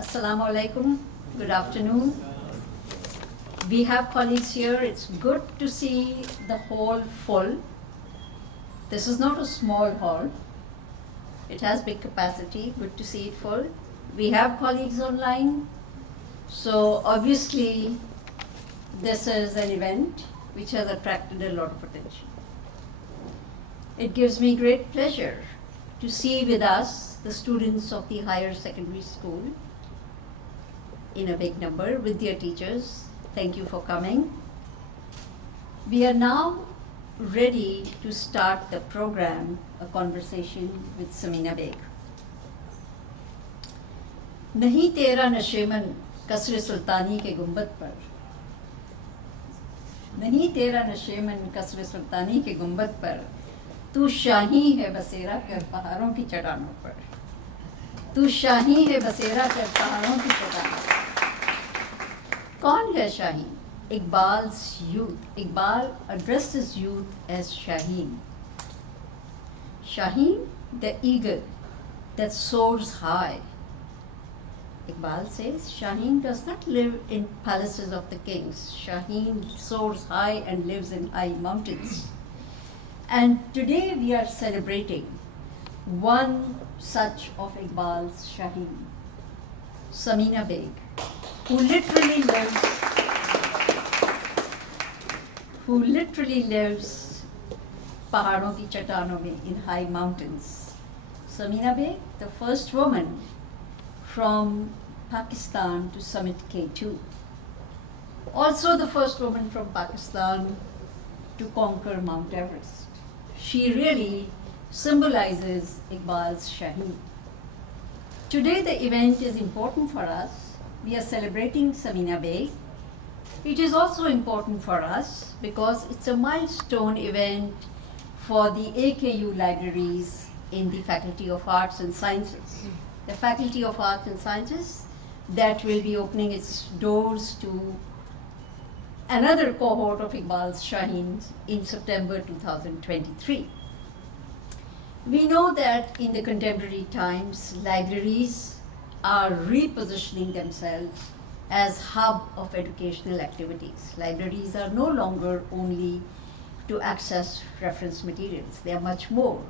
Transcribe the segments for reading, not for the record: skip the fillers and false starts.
Assalamu alaikum. Good afternoon. We have colleagues here. It's good to see the hall full. This is not a small hall. It has big capacity. Good to see it full. We have colleagues online. So obviously, this is an event which has attracted a lot of attention. It gives me great pleasure to see with us the students of the higher secondary school in a big number with their teachers. Thank you for coming. We are now ready to start the program, a conversation with Samina Baig. नहीं तेरा नशेमन कसर सुल्तानी के गुंबद पर, नहीं तेरा नशेमन कसर सुल्तानी के गुंबद पर, तू शाही है बसेरा कर पहाड़ों की चट्टानों पर, तू शाही है बसेरा कर पहाड़ों की चट्टानों पर. कौन है Shaheen? Iqbal's youth. Iqbal addressed his youth as Shaheen. Shaheen, the eagle that soars high. Iqbal says Shaheen does not live in palaces of the kings. Shaheen soars high and lives in high mountains. And today we are celebrating one such of Iqbal's Shaheen, Samina Baig, who literally lives पहाड़ों की चट्टानों में, in high mountains. Samina Baig, the first woman from Pakistan to summit K2. Also the first woman from Pakistan to conquer Mount Everest. She really symbolizes Iqbal's Shaheen. Today the event is important for us. We are celebrating Samina Baig. It is also important for us because it's a milestone event for the AKU libraries in the Faculty of Arts and Sciences. The Faculty of Arts and Sciences that will be opening its doors to another cohort of Iqbal's Shaheens in September 2023. We know that in the contemporary times, libraries are repositioning themselves as hub of educational activities. Libraries are no longer only to access reference materials, they are much more.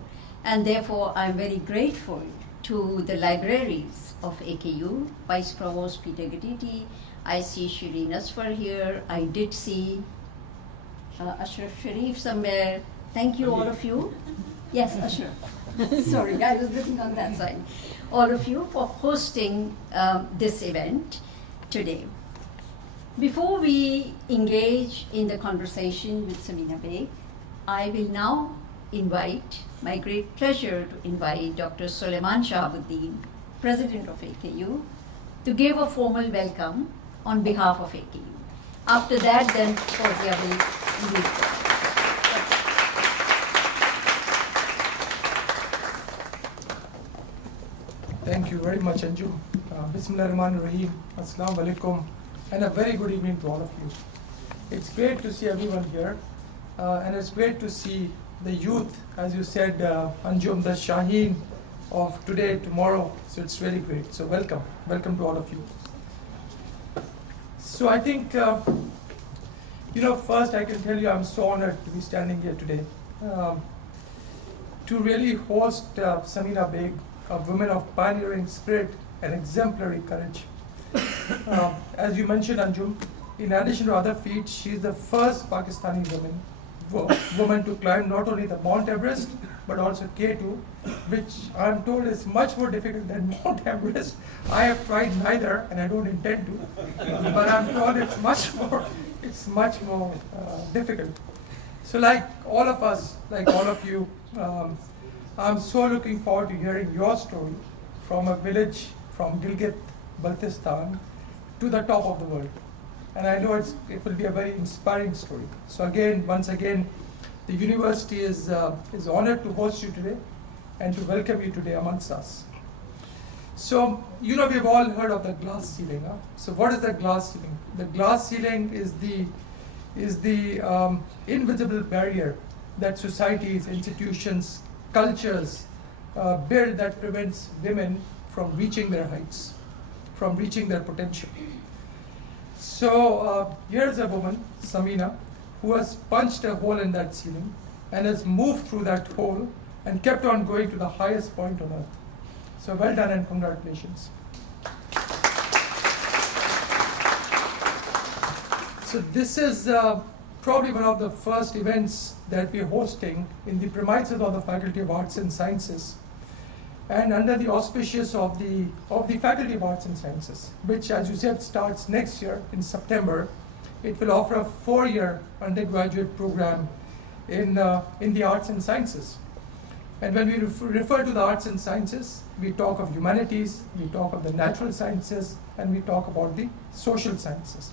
And therefore, I'm very grateful to the libraries of AKU, Vice Provost Peter Gatiti. I see Shireen Asfar here. I did see Ashraf Sharif somewhere. Thank you, all of you. Yes, Ashraf. Sorry, I was looking on that side. All of you for hosting this event today. Before we engage in the conversation with Samina Baig, I will now invite, my great pleasure to invite Dr. Suleiman Shahabuddin, President of AKU, to give a formal welcome on behalf of AKU. After that, then, Fawzia will lead. Thank you very much, Anju. Bismillahirrahmanirrahim. Assalamu alaikum. And a very good evening to all of you. It's great to see everyone here. And it's great to see the youth, as you said, Anjum, the Shaheen of today, tomorrow. So it's really great. So welcome. Welcome to all of you. So I think, first I can tell you I'm so honored to be standing here today to really host Samina Baig, a woman of pioneering spirit and exemplary courage. As you mentioned, Anjum, in addition to other feats, she is the first Pakistani woman to climb not only the Mount Everest, but also K2, which I'm told is much more difficult than Mount Everest. I have tried neither, and I don't intend to, but I'm told it's much more difficult. So like all of us, like all of you, I'm so looking forward to hearing your story from a village from Gilgit, Baltistan to the top of the world. And I know it will be a very inspiring story. So again, once again, the university is honored to host you today and to welcome you today amongst us. So, we've all heard of the glass ceiling. Huh? So what is the glass ceiling? The glass ceiling is the invisible barrier that societies, institutions, cultures build that prevents women from reaching their heights. from reaching their potential. So here's a woman, Samina, who has punched a hole in that ceiling and has moved through that hole and kept on going to the highest point on earth. So well done and congratulations. So this is probably one of the first events that we're hosting in the premises of the Faculty of Arts and Sciences, and under the auspices of the Faculty of Arts and Sciences, which, as you said, starts next year in September. It will offer a 4-year undergraduate program in the arts and sciences. And when we refer to the arts and sciences, we talk of humanities, we talk of the natural sciences, and we talk about the social sciences.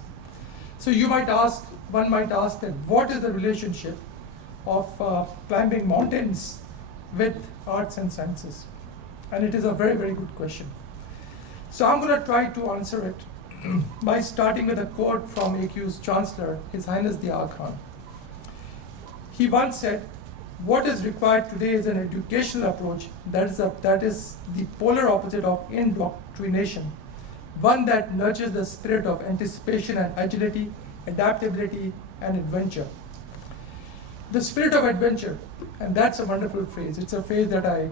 So one might ask that what is the relationship of climbing mountains with arts and sciences? And it is a very, very good question. So I'm going to try to answer it by starting with a quote from AQ's Chancellor, His Highness the Aga Khan. He once said, "What is required today is an educational approach that is the polar opposite of indoctrination, one that nurtures the spirit of anticipation and agility, adaptability, and adventure." The spirit of adventure, and that's a wonderful phrase. It's a phrase that I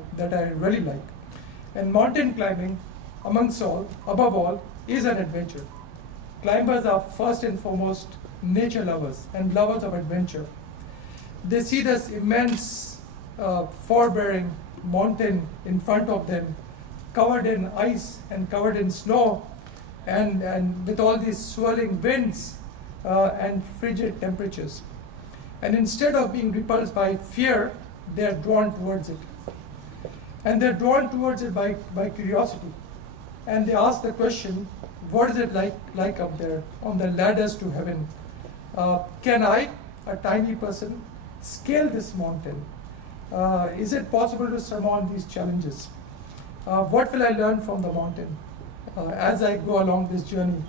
really like. And mountain climbing, above all, is an adventure. Climbers are first and foremost nature lovers and lovers of adventure. They see this immense, forbearing mountain in front of them, covered in ice and covered in snow, and with all these swirling winds and frigid temperatures. And instead of being repulsed by fear, they are drawn towards it. And they're drawn towards it by curiosity. And they ask the question, what is it like up there on the ladders to heaven? Can I, a tiny person, scale this mountain? Is it possible to surmount these challenges? What will I learn from the mountain as I go along this journey?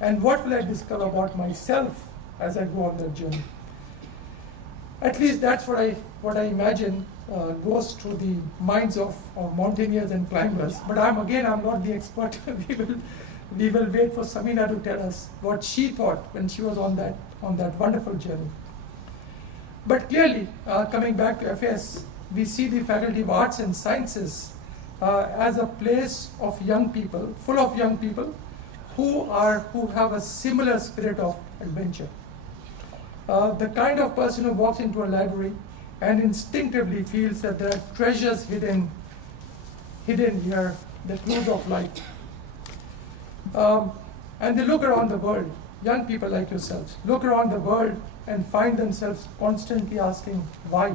And what will I discover about myself as I go on that journey? At least that's what I imagine goes through the minds of mountaineers and climbers. But I'm not the expert. we will wait for Samina to tell us what she thought when she was on that wonderful journey. But clearly, coming back to FS, we see the Faculty of Arts and Sciences as a place of young people, full of young people who have a similar spirit of adventure. The kind of person who walks into a library and instinctively feels that there are treasures hidden here, the clues of life. And they look around the world, young people like yourselves, look around the world and find themselves constantly asking why.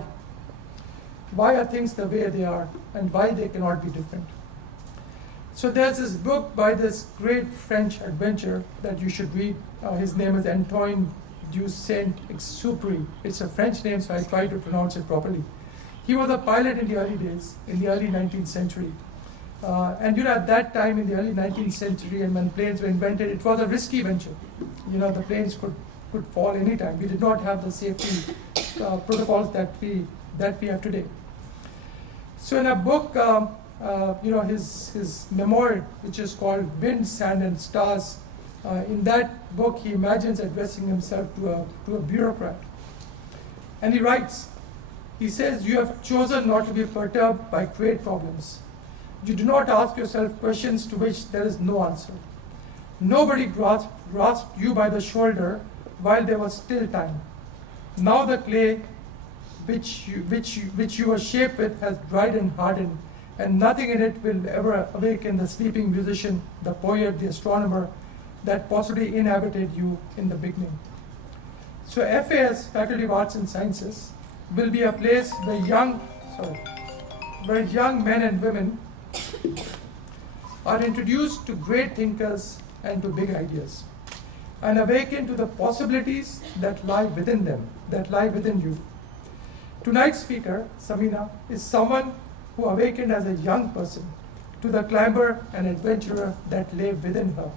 Why are things the way they are, and why they cannot be different? So there's this book by this great French adventurer that you should read. His name is Antoine de Saint-Exupéry. It's a French name, so I try to pronounce it properly. He was a pilot in the early days, in the early 19th century. And at that time in the early 19th century, and when planes were invented, it was a risky venture. The planes could fall anytime. We did not have the safety protocols that we have today. So in a book, his memoir, which is called Wind, Sand and Stars, in that book he imagines addressing himself to a bureaucrat. And he writes, he says, "You have chosen not to be perturbed by great problems. You do not ask yourself questions to which there is no answer. Nobody grasped you by the shoulder while there was still time. Now the clay which you were shaped with has dried and hardened, and nothing in it will ever awaken the sleeping musician, the poet, the astronomer that possibly inhabited you in the beginning." So FAS, Faculty of Arts and Sciences, will be a place where young men and women are introduced to great thinkers and to big ideas, and awakened to the possibilities that lie within them, that lie within you. Tonight's speaker, Samina, is someone who awakened as a young person to the climber and adventurer that lay within her.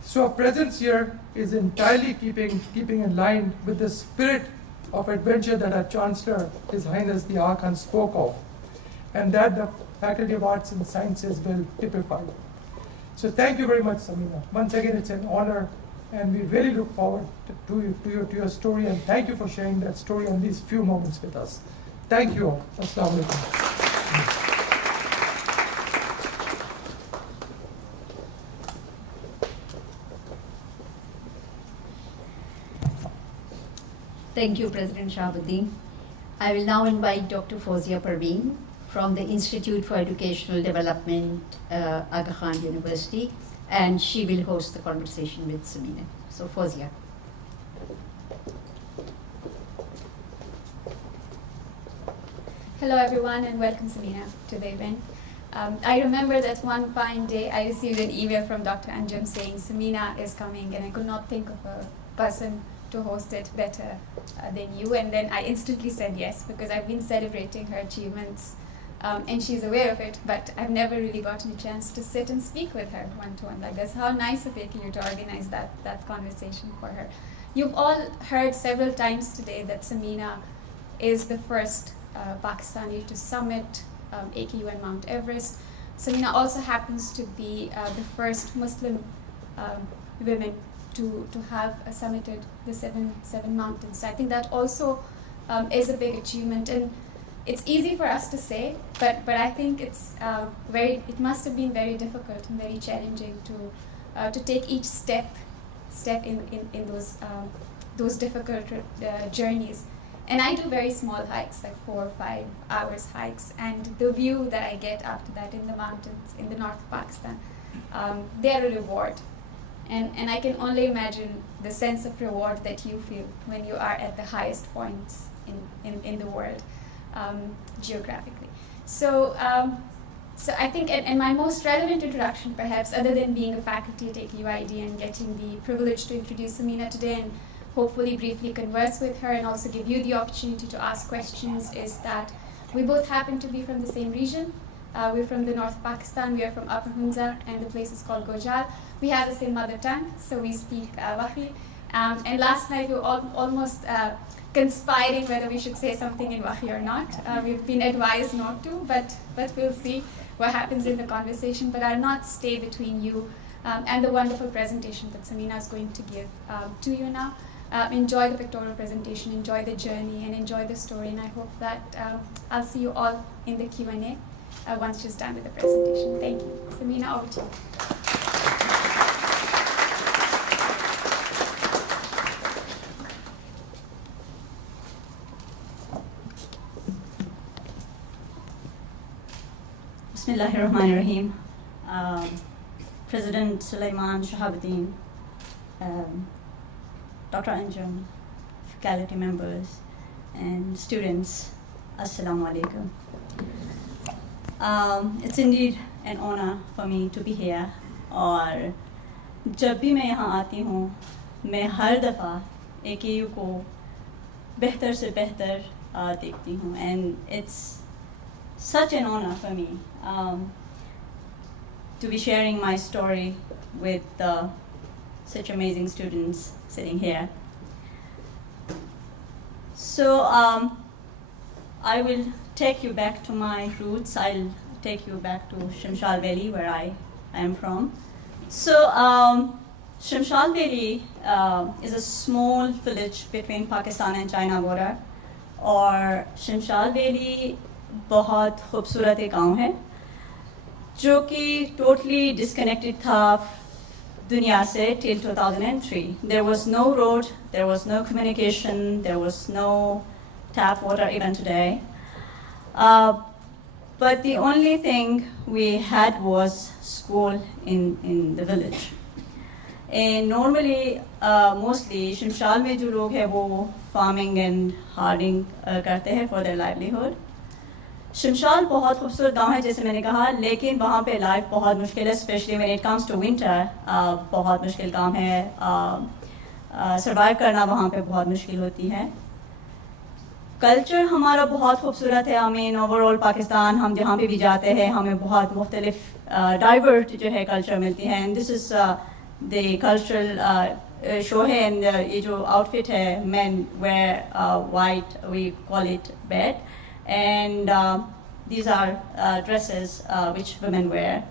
So our presence here is entirely keeping in line with the spirit of adventure that our Chancellor, His Highness the Aga Khan, spoke of, and that the Faculty of Arts and Sciences will typify. So thank you very much, Samina. Once again, it's an honor, and we really look forward to your story, and thank you for sharing that story and these few moments with us. Thank you all. Assalamu alaikum. Thank you, President Shahabuddin. I will now invite Dr. Fozia Parveen from the Institute for Educational Development, Aga Khan University, and she will host the conversation with Samina. So, Fozia. Hello everyone and welcome Samina to the event. I remember that one fine day I received an email from Dr. Anjum saying Samina is coming, and I could not think of a person to host it better than you, and then I instantly said yes because I've been celebrating her achievements and she's aware of it, but I've never really gotten a chance to sit and speak with her one-to-one like this. How nice of you to organize that conversation for her. You've all heard several times today that Samina is the first Pakistani to summit AKU and Mount Everest. Samina also happens to be the first Muslim women to have summited the seven mountains. So I think that also is a big achievement, and it's easy for us to say, but I think it must have been very difficult and very challenging to take each step in those difficult journeys. And I do very small hikes, like 4 or 5 hours hikes, and the view that I get after that in the mountains in the north of Pakistan, they're a reward. And I can only imagine the sense of reward that you feel when you are at the highest points in the world, geographically. So I think, and my most relevant introduction perhaps, other than being a faculty at AKUID and getting the privilege to introduce Samina today and hopefully briefly converse with her and also give you the opportunity to ask questions, is that we both happen to be from the same region. We're from the north of Pakistan, we are from Upper Hunza, and the place is called Gojal. We have the same mother tongue, so we speak Wakhi. And last night we were almost conspiring whether we should say something in Wakhi or not. We've been advised not to, but we'll see what happens in the conversation. But I'll not stay between you and the wonderful presentation that Samina is going to give to you now. Enjoy the pictorial presentation, enjoy the journey, and enjoy the story. And I hope that I'll see you all in the Q&A once she's done with the presentation. Thank you. Samina, over to you. Bismillahirrahmanirrahim. President Sulaiman Shahabuddin, Dr. Anjum, faculty members, and students, Assalamu alaikum. It's indeed an honor for me to be here. और जब भी मैं यहाँ आती हूँ, मैं हर दफ़ा AKU को बेहतर से बेहतर देखती हूँ, and it's such an honor for me to be sharing my story with such amazing students sitting here. So I will take you back to my roots. I'll take you back to Shimshal Valley, where I am from. So Shimshal Valley is a small village between Pakistan and China border. और Shimshal Valley बहुत खूबसूरत एक गाँव है जो कि totally disconnected था दुनिया से till 2003. There was no road, there was no communication, there was no tap water even today. But the only thing we had was school in the village. And normally, mostly, Shimshal में जो लोग हैं वो farming and harding करते हैं for their livelihood. Shimshal बहुत खूबसूरत गांव है जैसे मैंने कहा, लेकिन वहाँ पे लाइफ बहुत मुश्किल है, especially when it comes to winter. बहुत मुश्किल काम है, survive करना वहाँ पे बहुत मुश्किल होती है. कल्चर हमारा बहुत खूबसूरत है. I mean, overall पाकिस्तान हम जहाँ पे भी जाते हैं हमें बहुत मुख्तलिफ diverse जो है कल्चर मिलती है. And this is the cultural show है, and ये जो outfit है, men wear white, we call it bed, and these are dresses which women wear.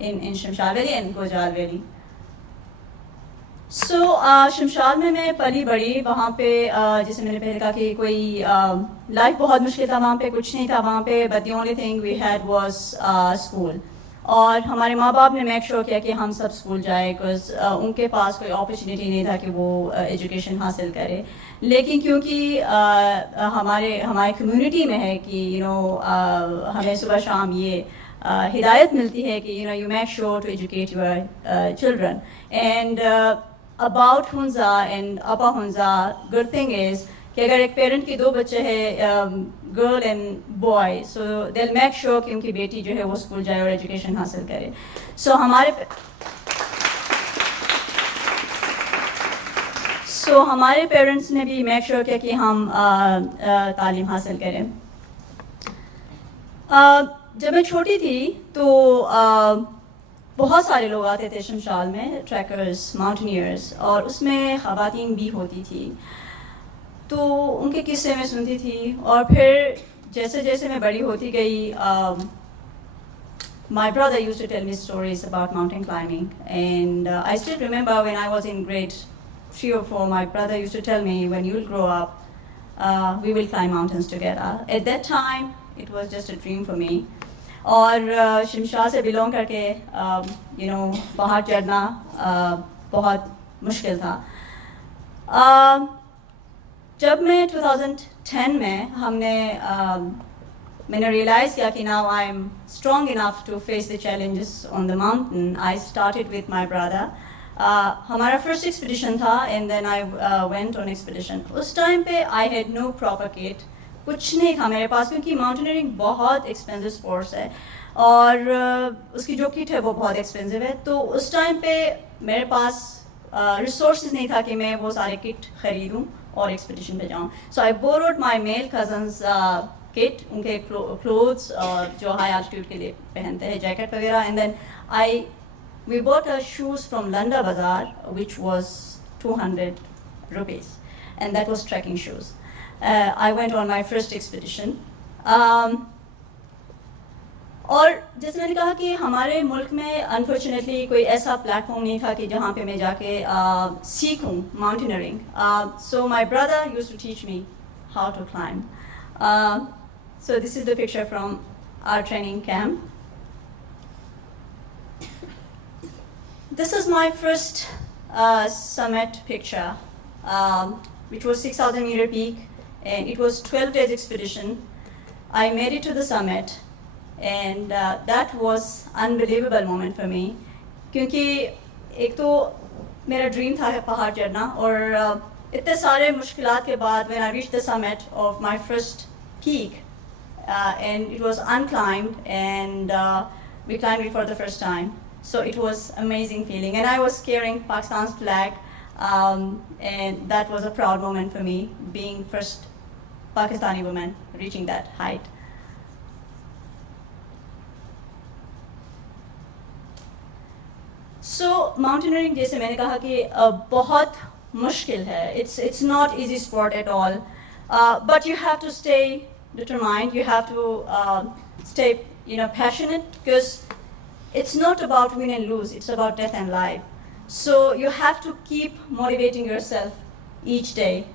in Shimshal Valley and Gojal Valley. So शमशाल में मैं पली बड़ी वहाँ पे जैसे मैंने पहले कहा कि कोई लाइफ बहुत मुश्किल था वहाँ पे, कुछ नहीं था वहाँ पे, but the only thing we had was school. और हमारे माँ बाप ने मेक श्योर किया कि हम सब स्कूल जाए, बिकॉज उनके पास कोई अपॉर्चुनिटी नहीं था कि वो एजुकेशन हासिल करे. लेकिन क्योंकि हमारे कम्युनिटी में है कि हमें सुबह शाम ये हिदायत मिलती है कि you make sure to educate your children. And about Hunza and Appa Hunza, good thing is कि अगर एक पेरेंट की दो बच्चे हैं girl and boy, so they will make sure कि उनकी बेटी जो है वो स्कूल जाए और एजुकेशन हासिल करे. सो हमारे पेरेंट्स ने भी मेक श्योर किया कि हम तालीम हासिल करें. जब मैं छोटी थी तो बहुत सारे लोग आते थे शमशाल में, ट्रैकर्स, माउंटेनियर्स, और उसमें ख़वातीन भी होती थी. तो उनके किस्से मैं सुनती थी, और फिर जैसे जैसे मैं बड़ी होती गई, my brother used to tell me stories about mountain climbing, and I still remember when I was in grade 3 or 4, my brother used to tell me, when you'll grow up, we will climb mountains together. At that time, it was just a dream for me. और शमशाल से belong करके पहाड़ चढ़ना बहुत मुश्किल था. जब मैं 2010 में मैंने रियलाइज़ किया कि now I am strong enough to face the challenges on the mountain, I started with my brother. हमारा first expedition था, and then I went on expedition. उस टाइम पे I had no proper kit, कुछ नहीं था मेरे पास, क्योंकि mountaineering बहुत एक्सपेंसिव स्पोर्ट्स है और उसकी जो किट है वो बहुत एक्सपेंसिव है. तो उस टाइम पे मेरे पास रिसोर्सेज नहीं था कि मैं वो सारे किट खरीदूं और एक्सपीडिशन पे जाऊं. So I borrowed my male cousins kit, उनके क्लोथ्स और जो हाई एल्टीट्यूड के लिए पहनते हैं, जैकेट वगैरह. And then we bought shoes from Landa Bazaar, which was 200 rupees, and that was trekking shoes. I went on my first expedition. और जैसे मैंने कहा कि हमारे मुल्क में अनफॉर्चुनेटली कोई ऐसा प्लेटफॉर्म नहीं था कि जहाँ पे मैं जाके सीखूं mountaineering. So my brother used to teach me how to climb. So this is the picture from our training camp. This is my first summit picture, which was 6,000 meter peak, and it was 12 days expedition. I made it to the summit, and that was unbelievable moment for me, क्योंकि एक तो मेरा dream था पहाड़ चढ़ना, और इतने सारे मुश्किलात के बाद when I reached the summit of my first peak, and it was unclimbed, and we climbed it for the first time. So it was amazing feeling, and I was carrying Pakistan's flag, and that was a proud moment for me, being first Pakistani woman reaching that height. So mountaineering, जैसे मैंने कहा कि बहुत मुश्किल है. It's not easy sport at all, but you have to stay determined. You have to stay passionate, because it's not about win and lose, it's about death and life. So you have to keep motivating yourself each day.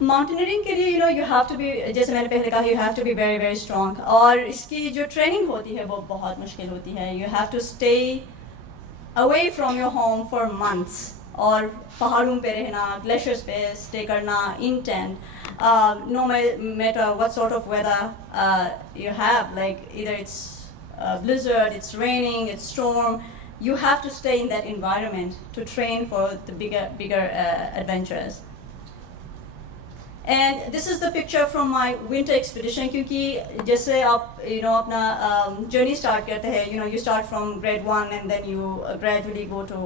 Mountaineering के लिए you have to be, जैसे मैंने पहले कहा, you have to be very very strong. और इसकी जो training होती है वो बहुत मुश्किल होती है. You have to stay away from your home for months, और पहाड़ों पे रहना, ग्लेशियर्स पे स्टे करना, in tent. No matter what sort of weather you have, like either it's blizzard, it's raining, it's storm, you have to stay in that environment to train for the bigger adventures. And this is the picture from my winter expedition, क्योंकि जैसे आप अपना journey start करते हैं, you start from grade 1, and then you gradually go to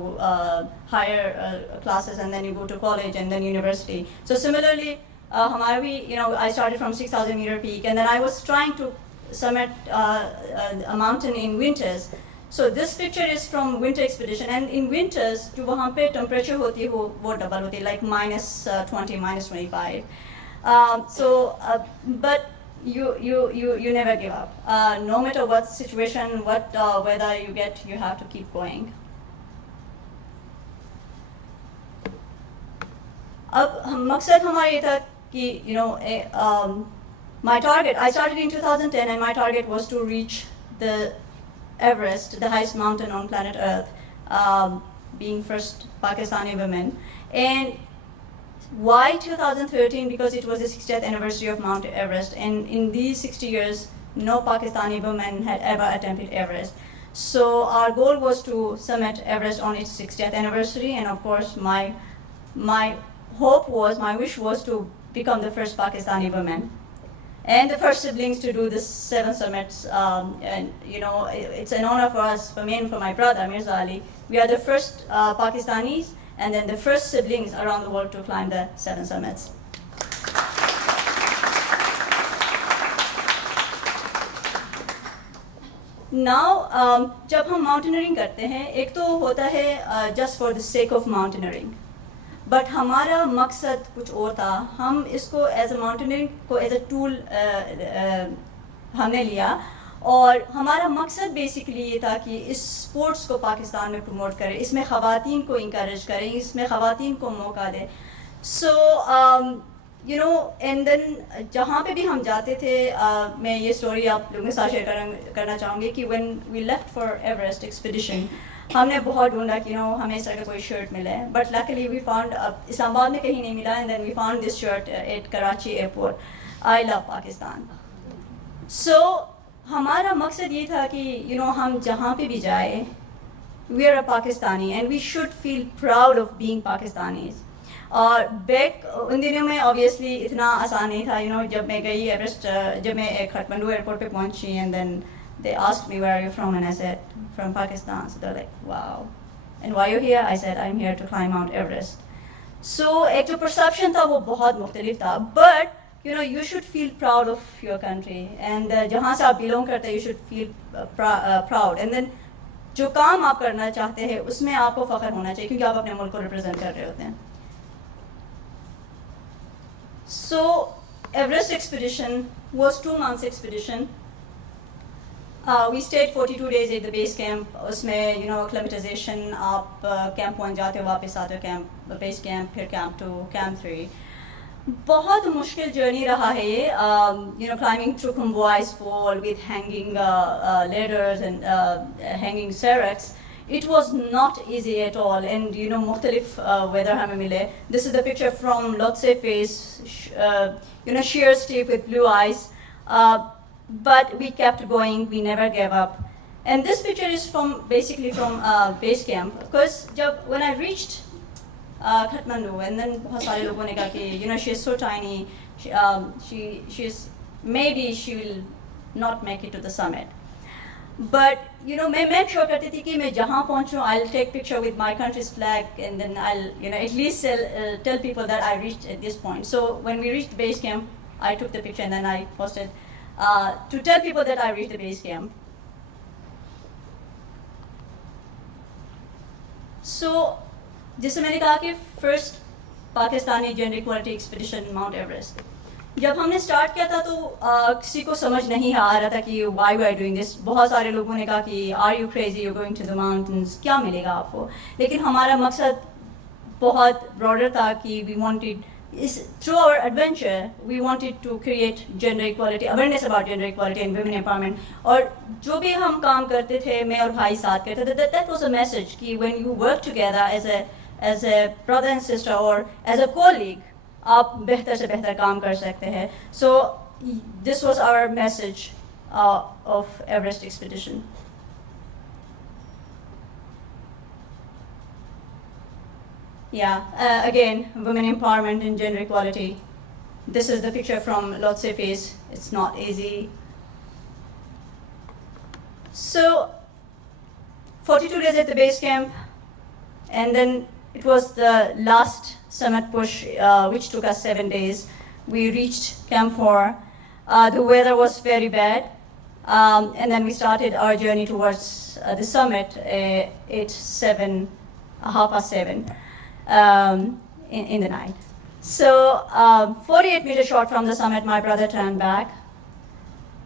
higher classes, and then you go to college, and then university. So similarly, हमारा भी I started from 6,000 meter peak, and then I was trying to summit a mountain in winters. So this picture is from winter expedition, and in winters जो वहाँ पे temperature होती है वो double होती है, like -20, -25. But you never give up. No matter what situation, what weather you get, you have to keep going. अब मकसद हमारा ये था कि my target, I started in 2010 and my target was to reach the Everest, the highest mountain on planet Earth, being first Pakistani woman. And why 2013? Because it was the 60th anniversary of Mount Everest, and in these 60 years, no Pakistani woman had ever attempted Everest. So our goal was to summit Everest on its 60th anniversary, and of course, my wish was to become the first Pakistani woman and the first siblings to do the 7 summits. And it's an honor for us, for me and for my brother Mirza Ali. We are the first Pakistanis and then the first siblings around the world to climb the 7 summits. Now, जब हम mountaineering करते हैं, एक तो होता है just for the sake of mountaineering. But हमारा मकसद कुछ और था. हम इसको एज ए माउंटेनियरिंग को एज ए टूल हमने लिया, और हमारा मकसद बेसिकली ये था कि इस स्पोर्ट्स को पाकिस्तान में प्रमोट करें, इसमें ख़वातीन को इंकरेज करें, इसमें ख़वातीन को मौका दें. सो एंड देन जहाँ पे भी हम जाते थे, मैं ये स्टोरी आप लोगों के साथ शेयर करना चाहूँगी कि when we left for Everest expedition, हमने बहुत ढूंढा कि हमें इस तरह का कोई शर्ट मिले, but luckily we found, Islamabad में कहीं नहीं मिला, and then we found this shirt at Karachi airport. I love Pakistan. So हमारा मकसद ये था कि हम जहाँ पे भी जाए, we are a Pakistani and we should feel proud of being Pakistanis. और बैक उन दिनों में ऑब्वियसली इतना आसान नहीं था. जब मैं गई एवरेस्ट, जब मैं काठमांडू एयरपोर्ट पे पहुंची, and then they asked me, where are you from? And I said, from Pakistan. So they're like, wow. And why are you here? I said, I'm here to climb Mount Everest. So एक जो perception था वो बहुत मुख्तलिफ था. But you should feel proud of your country. And जहाँ से आप belong करते हैं, you should feel proud. And then जो काम आप करना चाहते हैं उसमें आपको फ़ख्र होना चाहिए, क्योंकि आप अपने मुल्क को represent कर रहे होते हैं. So Everest expedition was 2 months expedition. We stayed 42 days at the base camp. उसमें acclimatization, आप camp 1 जाते हो, वापस आते हो camp, base camp, फिर camp 2, camp 3. बहुत मुश्किल journey रहा है ये. Climbing through Khumbu ice fall with hanging ladders and hanging seracs. It was not easy at all, and मुख्तलिफ weather हमें मिले. This is the picture from Lhotse face, sheer steep with blue ice. But we kept going, we never gave up. And this picture is basically from base camp, because when I reached Kathmandu, and then बहुत सारे लोगों ने कहा कि she is so tiny, maybe she will not make it to the summit. But मैं make sure करती थी कि मैं जहाँ पहुँचूँ, I'll take picture with my country's flag, and then I'll at least tell people that I reached at this point. So when we reached base camp, I took the picture and then I posted to tell people that I reached the base camp. So, जैसे मैंने कहा कि first Pakistani gender equality expedition Mount Everest. जब हमने start किया था तो किसी को समझ नहीं आ रहा था कि why we are doing this. बहुत सारे लोगों ने कहा कि are you crazy, you're going to the mountains, क्या मिलेगा आपको? लेकिन हमारा मकसद बहुत broader था कि we wanted, through our adventure, we wanted to create gender equality, awareness about gender equality and women empowerment. और जो भी हम काम करते थे, मैं और भाई साथ करते थे, that was a message कि when you work together as a brother and sister or as a colleague, आप बेहतर से बेहतर काम कर सकते हैं. So this was our message of Everest expedition. Yeah, again, women empowerment and gender equality. This is the picture from Lhotse face. It's not easy. So, 42 days at the base camp, and then it was the last summit push, which took us 7 days. We reached Camp 4. The weather was very bad, and then we started our journey towards the summit at 7, 7:30. In the night. So 48 meters short from the summit, my brother turned back.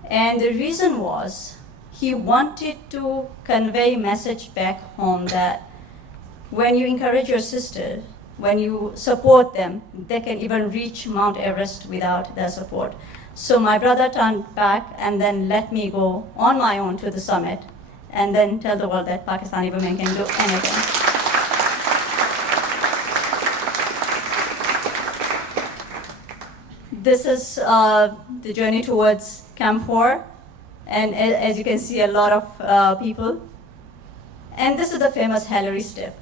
And the reason was he wanted to convey a message back home that when you encourage your sister, when you support them, they can even reach Mount Everest without their support. So my brother turned back and then let me go on my own to the summit and then tell the world that Pakistani women can do anything. This is the journey towards Camp 4, and as you can see, a lot of people. And this is the famous Hillary step.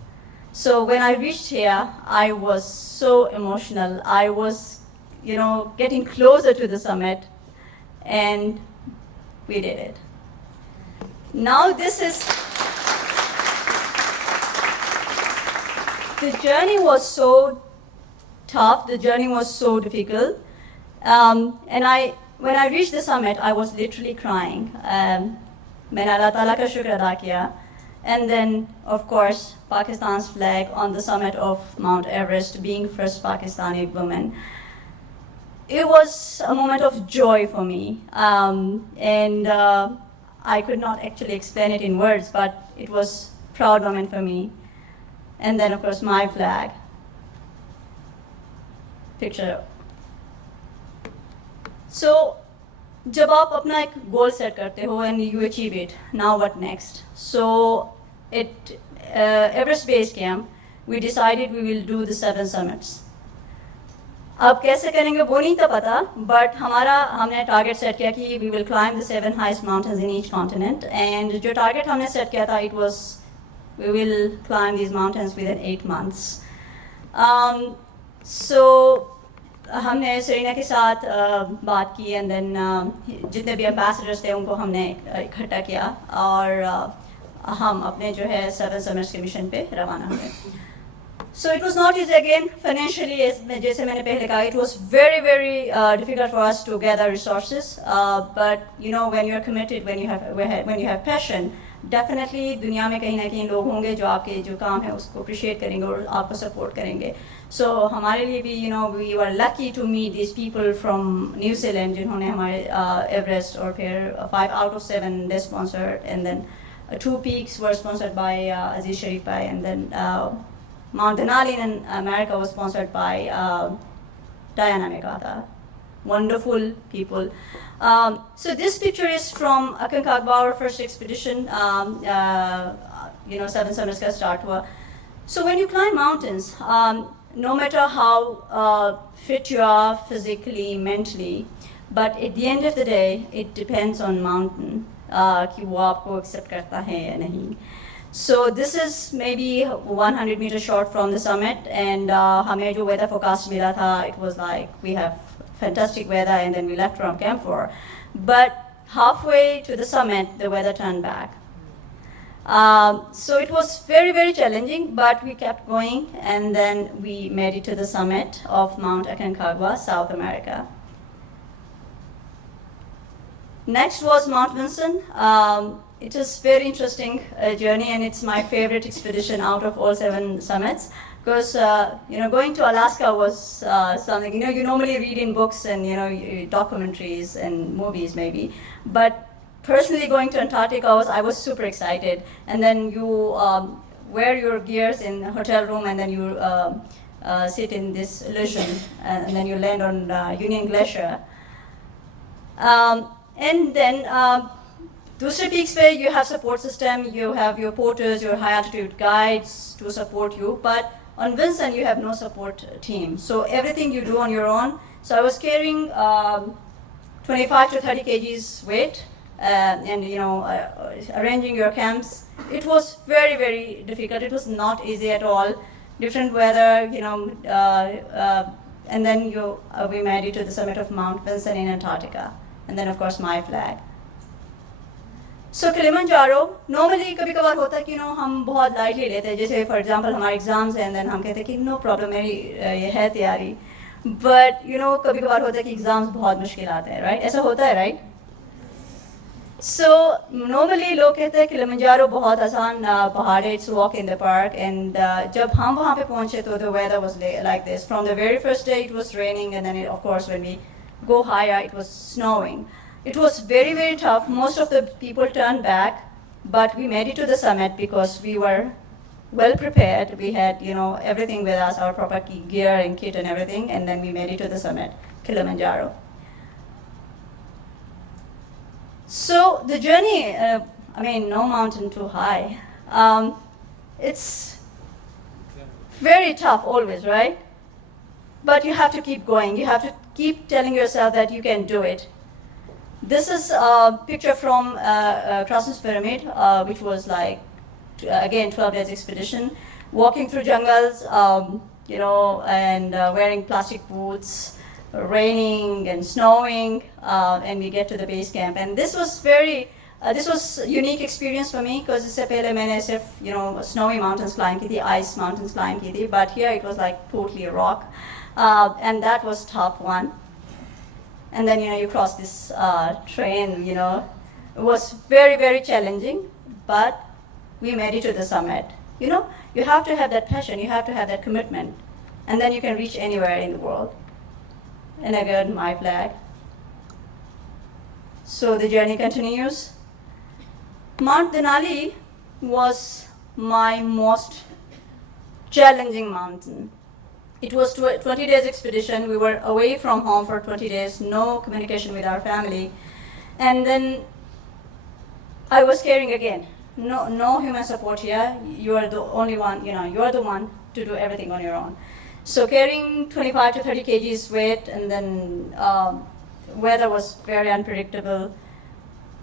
So when I reached here, I was so emotional. I was, getting closer to the summit, and we did it. Now the journey was so tough, the journey was so difficult. When I reached the summit, I was literally crying. मैंने अल्लाह ताला का शुक्र अदा किया. And then, of course, Pakistan's flag on the summit of Mount Everest, being first Pakistani woman. It was a moment of joy for me. I could not actually explain it in words, but it was a proud moment for me. And then, of course, my flag. Picture. So, जब आप अपना एक goal set करते हो and you achieve it, now what next? So, at Everest Base Camp, we decided we will do the 7 summits. अब कैसे करेंगे वो नहीं था पता, but हमने target set किया कि we will climb the 7 highest mountains in each continent, and जो target हमने set किया था, it was we will climb these mountains within 8 months. So हमने सेरेना के साथ बात की, and then जितने भी ambassadors थे उनको हमने इकट्ठा किया, और हम अपने जो है 7 summits के मिशन पे रवाना हुए. So it was not easy again financially, जैसे मैंने पहले कहा, it was very very difficult for us to gather resources, but when you are committed, when you have passion, definitely दुनिया में कहीं ना कहीं लोग होंगे जो आपके जो काम है उसको appreciate करेंगे और आपको support करेंगे. So हमारे लिए भी we were lucky to meet these people from New Zealand जिन्होंने हमारे Everest और फिर 5 out of 7 they sponsored, and then 2 peaks were sponsored by Aziz Sharif Bhai, and then Mount Denali in America was sponsored by Diana Megata. Wonderful people. So this picture is from Aconcagua, our first expedition. 7 summits ka start hua. So when you climb mountains, no matter how fit you are physically, mentally, but at the end of the day, it depends on mountain कि वो आपको accept करता है या नहीं. So this is maybe 100 meters short from the summit, and हमें जो weather forecast मिला था, it was like we have fantastic weather, and then we left from Camp 4. But halfway to the summit, the weather turned back. So it was very, very challenging, but we kept going, and then we made it to the summit of Mount Aconcagua, South America. Next was Mount Vinson. It was very interesting journey, and it's my favorite expedition out of all 7 summits. Because going to Alaska was something you normally read in books and documentaries and movies maybe, but personally going to Antarctica I was super excited. And then you wear your gears in a hotel room, and then you sit in this illusion, and then you land on Union Glacier. And then दूसरे peaks where you have support system, you have your porters, your high altitude guides to support you, but on Vinson you have no support team, so everything you do on your own. So I was carrying 25 to 30 kgs weight, and arranging your camps. It was very, very difficult. It was not easy at all. Different weather, and then we made it to the summit of Mount Vinson in Antarctica, and then of course my flag. So Kilimanjaro, normally कभी कभार होता है कि हम बहुत lightly लेते हैं, जैसे for example हमारे exams हैं, and then हम कहते हैं कि no problem, मेरी ये है तैयारी. But कभी कभार होता है कि exams बहुत मुश्किल आते हैं, right? ऐसा होता है, right? So normally लोग कहते हैं Kilimanjaro बहुत आसान पहाड़ है, it's walk in the park, and जब हम वहाँ पे पहुँचे तो the weather was like this. From the very first day it was raining, and then of course when we go higher it was snowing. It was very, very tough. Most of the people turned back, but we made it to the summit because we were well prepared. We had, everything with us, our proper gear and kit and everything, and then we made it to the summit, Kilimanjaro. So the journey, no mountain too high. It's very tough always, right? But you have to keep going. You have to keep telling yourself that you can do it. This is a picture from Krasnus Pyramid, which was like, again, 12 days expedition, walking through jungles, and wearing plastic boots, raining and snowing, and we get to the base camp. And this was this was a unique experience for me because इससे पहले मैंने सिर्फ snowy mountains climb की थी, ice mountains climb की थी, but here it was like totally rock, and that was tough one. And then you cross this train. It was very, very challenging, but we made it to the summit. You have to have that passion, you have to have that commitment, and then you can reach anywhere in the world. And again, my flag. So the journey continues. Mount Denali was my most challenging mountain. It was 20 days expedition. We were away from home for 20 days, no communication with our family. And then I was carrying again. No human support here. You are the only one, you are the one to do everything on your own. So carrying 25 to 30 kgs weight, and then weather was very unpredictable.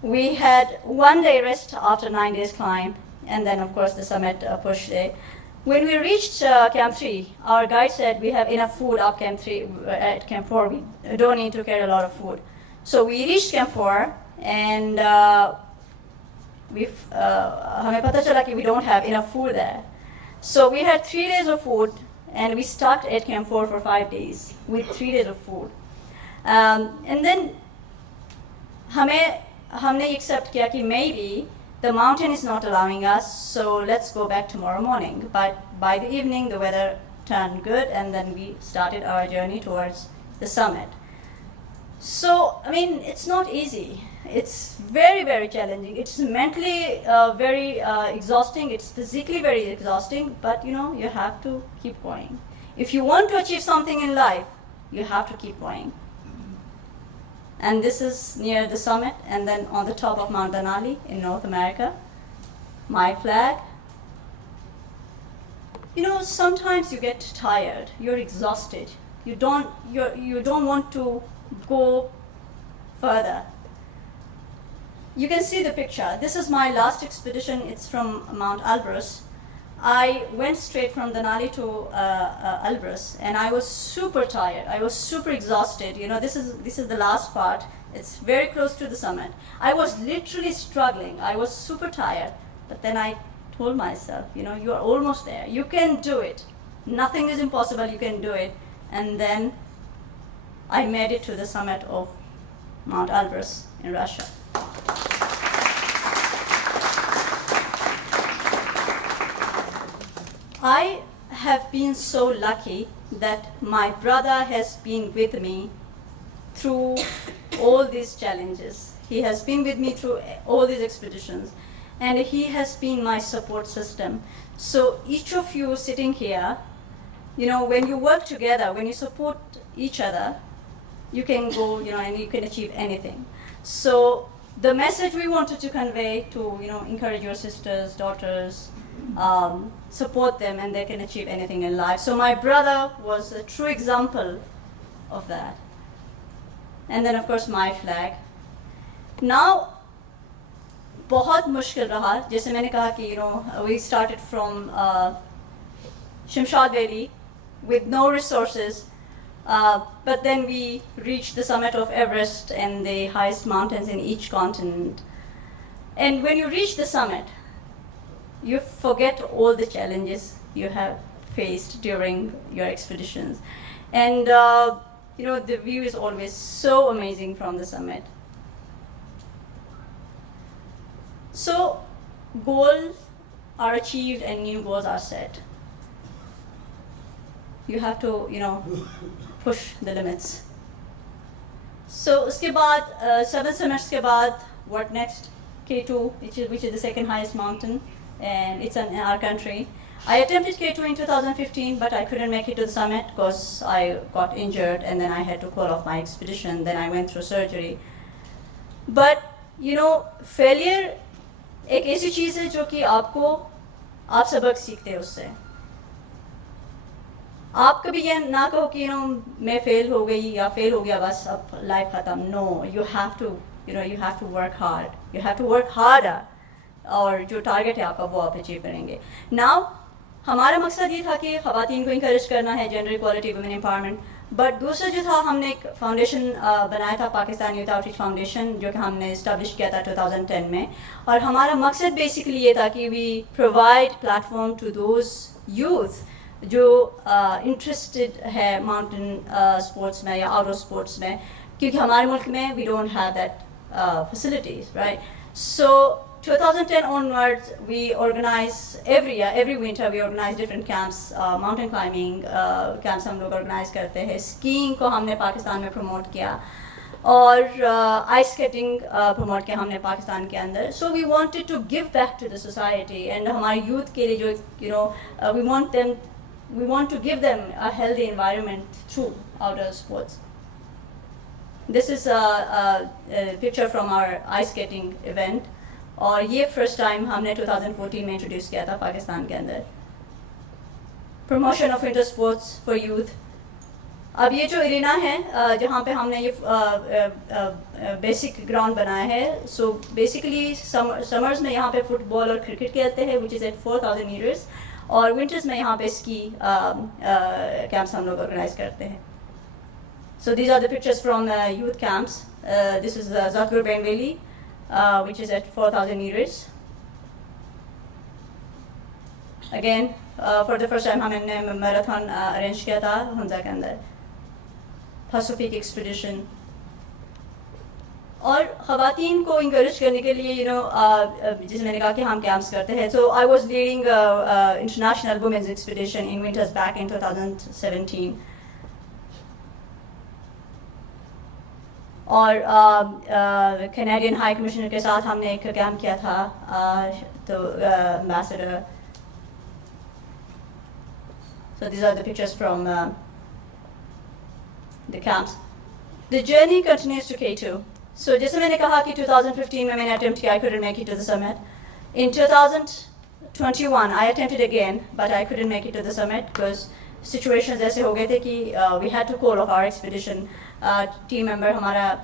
We had 1 day rest after 9 days climb, and then of course the summit push day. When we reached Camp 3, our guide said we have enough food up Camp 3. At Camp 4, we don't need to carry a lot of food. So we reached Camp 4, and हमें पता चला कि we don't have enough food there. So we had 3 days of food, and we stuck at Camp 4 for 5 days with 3 days of food. And then हमने accept किया कि maybe the mountain is not allowing us, so let's go back tomorrow morning. But by the evening, the weather turned good, and then we started our journey towards the summit. So, it's not easy. It's very, very challenging. It's mentally very exhausting. It's physically very exhausting, but you have to keep going. If you want to achieve something in life, you have to keep going. And this is near the summit, and then on the top of Mount Denali in North America. My flag. Sometimes you get tired. You're exhausted. You don't want to go further. You can see the picture. This is my last expedition. It's from Mount Elbrus. I went straight from Denali to Elbrus, and I was super tired. I was super exhausted. This is the last part. It's very close to the summit. I was literally struggling. I was super tired. But then I told myself, you are almost there. You can do it. Nothing is impossible. You can do it. And then I made it to the summit of Mount Elbrus in Russia. I have been so lucky that my brother has been with me through all these challenges. He has been with me through all these expeditions, and he has been my support system. So each of you sitting here, when you work together, when you support each other, you can go, and you can achieve anything. So the message we wanted to convey to, encourage your sisters, daughters, support them, and they can achieve anything in life. So my brother was a true example of that. And then of course my flag. Now, बहुत मुश्किल रहा. जैसे मैंने कहा कि we started from Shimshad Valley with no resources, but then we reached the summit of Everest and the highest mountains in each continent. And when you reach the summit, you forget all the challenges you have faced during your expeditions. And the view is always so amazing from the summit. So goals are achieved and new goals are set. You have to, push the limits. So उसके बाद 7 semesters के बाद what next? K2, which is the second highest mountain, and it's in our country. I attempted K2 in 2015, but I couldn't make it to the summit because I got injured, and then I had to call off my expedition. Then I went through surgery. But failure एक ऐसी चीज़ है जो कि आप सबक सीखते हैं उससे. आप कभी ये ना कहो कि मैं फेल हो गई या फेल हो गया बस अब लाइफ खत्म. No, you have to work hard. You have to work harder. और जो टारगेट है आपका वो आप अचीव करेंगे. नाउ हमारा मकसद ये था कि ख़वातीन को इंकरेज करना है, gender equality, women empowerment. But दूसरा जो था, हमने एक फाउंडेशन बनाया था, पाकिस्तानी यूथ आउटरीच फाउंडेशन, जो कि हमने इस्टेब्लिश किया था 2010 में. और हमारा मकसद बेसिकली ये था कि we provide platform to those youth जो इंटरेस्टेड है माउंटेन स्पोर्ट्स में या आउटडोर स्पोर्ट्स में, क्योंकि हमारे मुल्क में we don't have that facilities, right? So 2010 onwards, we organize every winter we organize different camps, mountain climbing camps हम लोग organize करते हैं. Skiing को हमने पाकिस्तान में promote किया और ice skating promote किया हमने पाकिस्तान के अंदर. So we wanted to give back to the society, and हमारे youth के लिए जो we want to give them a healthy environment through outdoor sports. This is a picture from our ice skating event, और ये first time हमने 2014 में introduce किया था पाकिस्तान के अंदर. Promotion of winter sports for youth. अब ये जो एरिना है जहाँ पे हमने ये बेसिक ग्राउंड बनाया है. सो बेसिकली समर्स में यहाँ पे फुटबॉल और क्रिकेट खेलते हैं, विच इज़ एट 4000 मीटर्स, और विंटर्स में यहाँ पे स्की कैंप्स हम लोग ऑर्गेनाइज करते हैं. So these are the pictures from youth camps. This is Zatgur Ben Valley, which is at 4,000 meters. Again, for the first time हमने marathon arrange किया था हुंजा के अंदर. Paso Peak expedition. और ख़वातीन को encourage करने के लिए जैसे मैंने कहा कि हम camps करते हैं. So I was leading international women's expedition in winters back in 2017. और कैनेडियन हाई कमिश्नर के साथ हमने एक कैंप किया था. तो ambassador. So these are the pictures from the camps. The journey continues to K2. So जैसे मैंने कहा कि 2015 में मैंने attempt किया, I couldn't make it to the summit. In 2021 I attempted again, but I couldn't make it to the summit because situations ऐसे हो गए थे कि we had to call off our expedition. Team member हमारा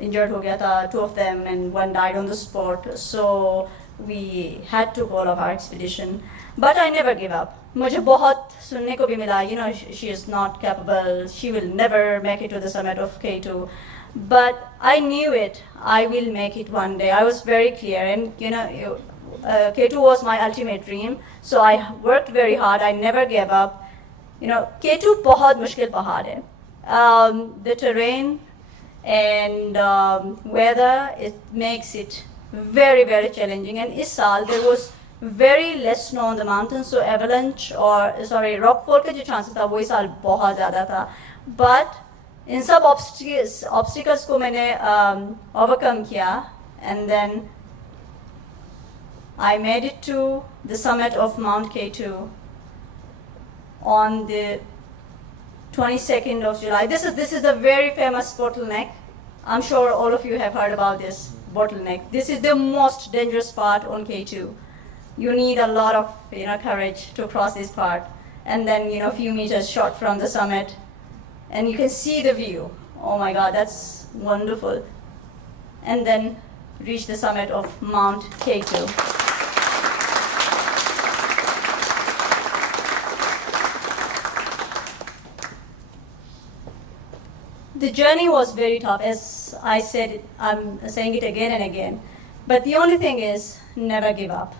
injured हो गया था, 2 of them, and 1 died on the spot. So we had to call off our expedition. But I never give up. मुझे बहुत सुनने को भी मिला, she is not capable, she will never make it to the summit of K2. But I knew it, I will make it one day. I was very clear, and K2 was my ultimate dream. So I worked very hard, I never gave up. K2 बहुत मुश्किल पहाड़ है. The terrain and weather, it makes it very, very challenging. And इस साल there was very less snow on the mountain, so avalanche rockfall का जो chances था वो इस साल बहुत ज़्यादा था. But इन सब obstacles को मैंने overcome किया, and then I made it to the summit of Mount K2 on the 22nd of July. This is a very famous bottleneck. I'm sure all of you have heard about this bottleneck. This is the most dangerous part on K2. You need a lot of courage to cross this part, and then a few meters short from the summit, and you can see the view. Oh my God, that's wonderful. And then reach the summit of Mount K2. The journey was very tough, as I said. I'm saying it again and again. But the only thing is, never give up.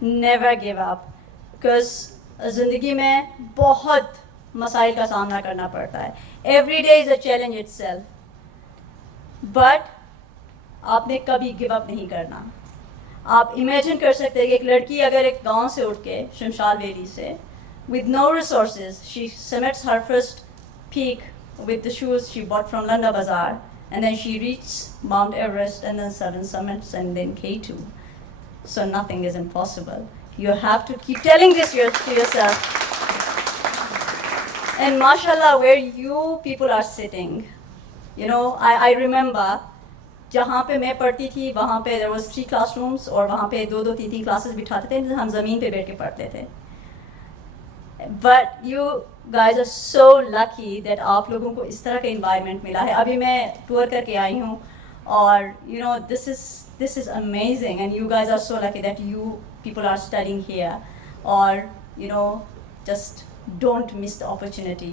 Never give up. Because ज़िंदगी में बहुत मसाइल का सामना करना पड़ता है. Every day is a challenge itself. But आपने कभी गिव अप नहीं करना. आप इमेजिन कर सकते हैं कि एक लड़की अगर एक गांव से उठ के शमशाल वैली से with no resources she summits her first peak with the shoes she bought from Landa Bazaar, and then she reaches Mount Everest and then 7 summits and then K2. So nothing is impossible. You have to keep telling this to yourself. And mashallah, where you people are sitting, you know, I remember जहाँ पे मैं पढ़ती थी वहाँ पे there was 3 classrooms और वहाँ पे 2-2, 3-3 classes बिठाते थे, हम ज़मीन पे बैठ के पढ़ते थे. But you guys are so lucky that आप लोगों को इस तरह का environment मिला है. अभी मैं tour करके आई हूँ और you know this is amazing, and you guys are so lucky that you people are studying here, or you know just don't miss the opportunity.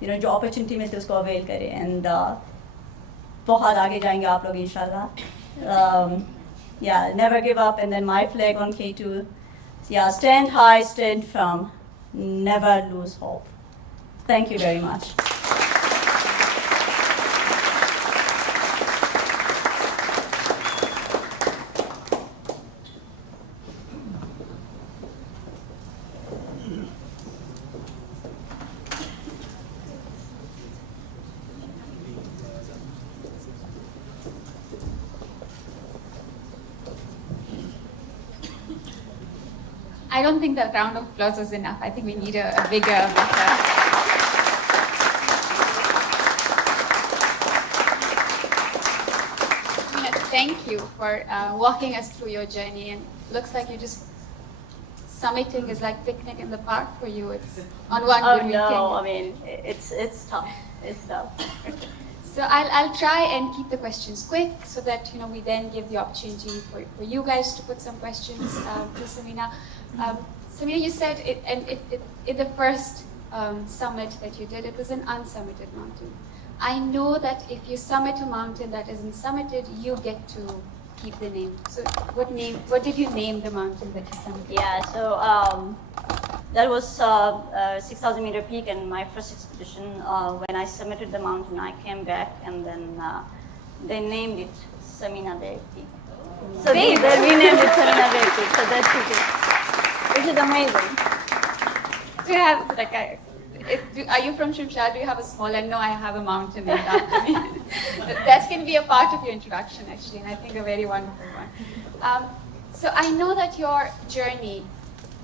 You know जो opportunity मिलती है उसको avail करें, and बहुत आगे जाएंगे आप लोग इंशाल्लाह. Yeah, never give up, and then my flag on K2. Yeah, stand high, stand firm, never lose hope. Thank you very much. I don't think that round of applause is enough. I think we need a bigger, better. Thank you for walking us through your journey. And looks like you just summiting is like picnic in the park for you. It's on one good weekend. No, I mean it's tough. It's tough. So I'll try and keep the questions quick so that we then give the opportunity for you guys to put some questions to Samina. Samina, you said in the first summit that you did, it was an unsummited mountain. I know that if you summit a mountain that isn't summited, you get to keep the name. So what did you name the mountain that you summited? Yeah, so that was 6,000 meter peak, and my first expedition. When I summited the mountain, I came back, and then they named it Samina Baig Peak. So we named it Samina Baig Peak. So that's it. Which is amazing. Do you have are you from Shimshad? Do you have a small? And no, I have a mountain named after me. That can be a part of your introduction, actually, and I think a very wonderful one. So I know that your journey,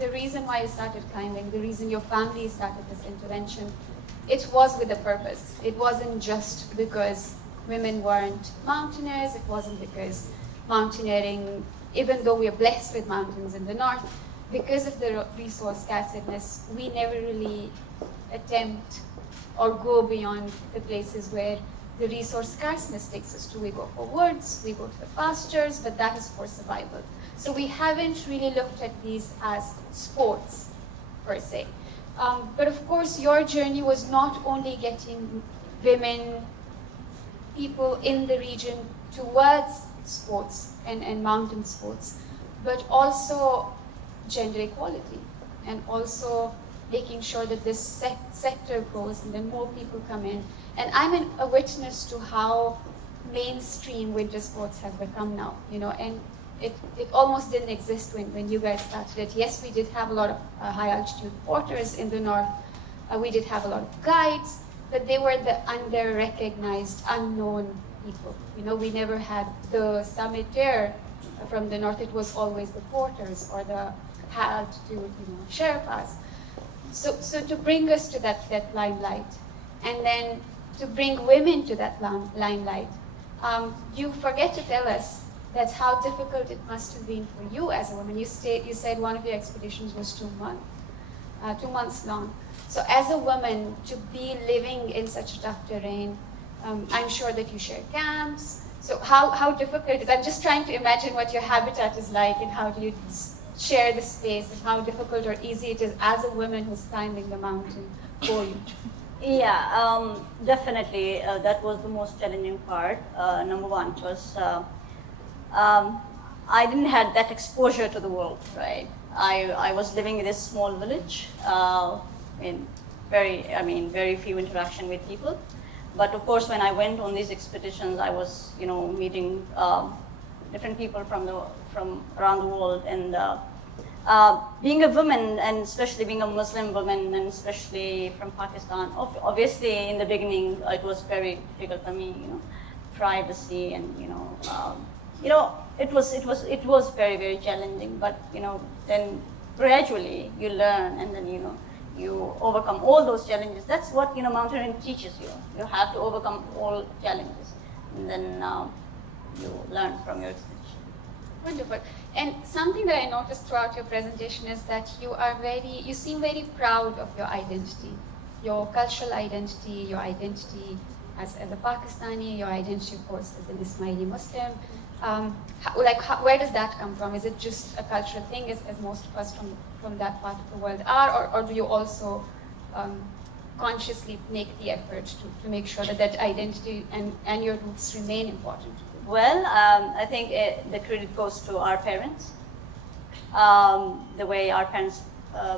the reason why you started climbing, the reason your family started this intervention, it was with a purpose. It wasn't just because women weren't mountaineers. It wasn't because mountaineering, even though we are blessed with mountains in the north, because of the resource scarceness, we never really attempt or go beyond the places where the resource scarceness takes us to. We go for woods, we go to the pastures, but that is for survival. So we haven't really looked at these as sports, per se. But of course, your journey was not only getting women, people in the region towards sports and mountain sports, but also gender equality, and also making sure that this sector grows and then more people come in. And I'm a witness to how mainstream winter sports have become now, and it almost didn't exist when you guys started it. Yes, we did have a lot of high altitude porters in the north. We did have a lot of guides, but they were the under-recognized, unknown people. We never had the summiteer from the north. It was always the porters or the high altitude, Sherpas. So to bring us to that limelight, and then to bring women to that limelight, you forget to tell us that's how difficult it must have been for you as a woman. You said one of your expeditions was 2 months long. So as a woman, to be living in such tough terrain, I'm sure that you share camps. So how difficult is it? I'm just trying to imagine what your habitat is like, and how do you share the space, and how difficult or easy it is as a woman who's climbing the mountain for you. Yeah, definitely. That was the most challenging part. Number one was I didn't have that exposure to the world, right? I was living in this small village, in very few interaction with people. But of course, when I went on these expeditions, I was, meeting different people from around the world, and being a woman, and especially being a Muslim woman, and especially from Pakistan, obviously in the beginning it was very difficult for me, privacy, and it was very, very challenging. But then gradually you learn, and then you overcome all those challenges. That's what mountaineering teaches you. You have to overcome all challenges, and then you learn from your experience. Wonderful. And something that I noticed throughout your presentation is that you seem very proud of your identity, your cultural identity, your identity as a Pakistani, your identity, of course, as an Ismaili Muslim. Where does that come from? Is it just a cultural thing, as most of us from that part of the world are, or do you also consciously make the effort to make sure that identity and your roots remain important? Well, I think the credit goes to our parents, the way our parents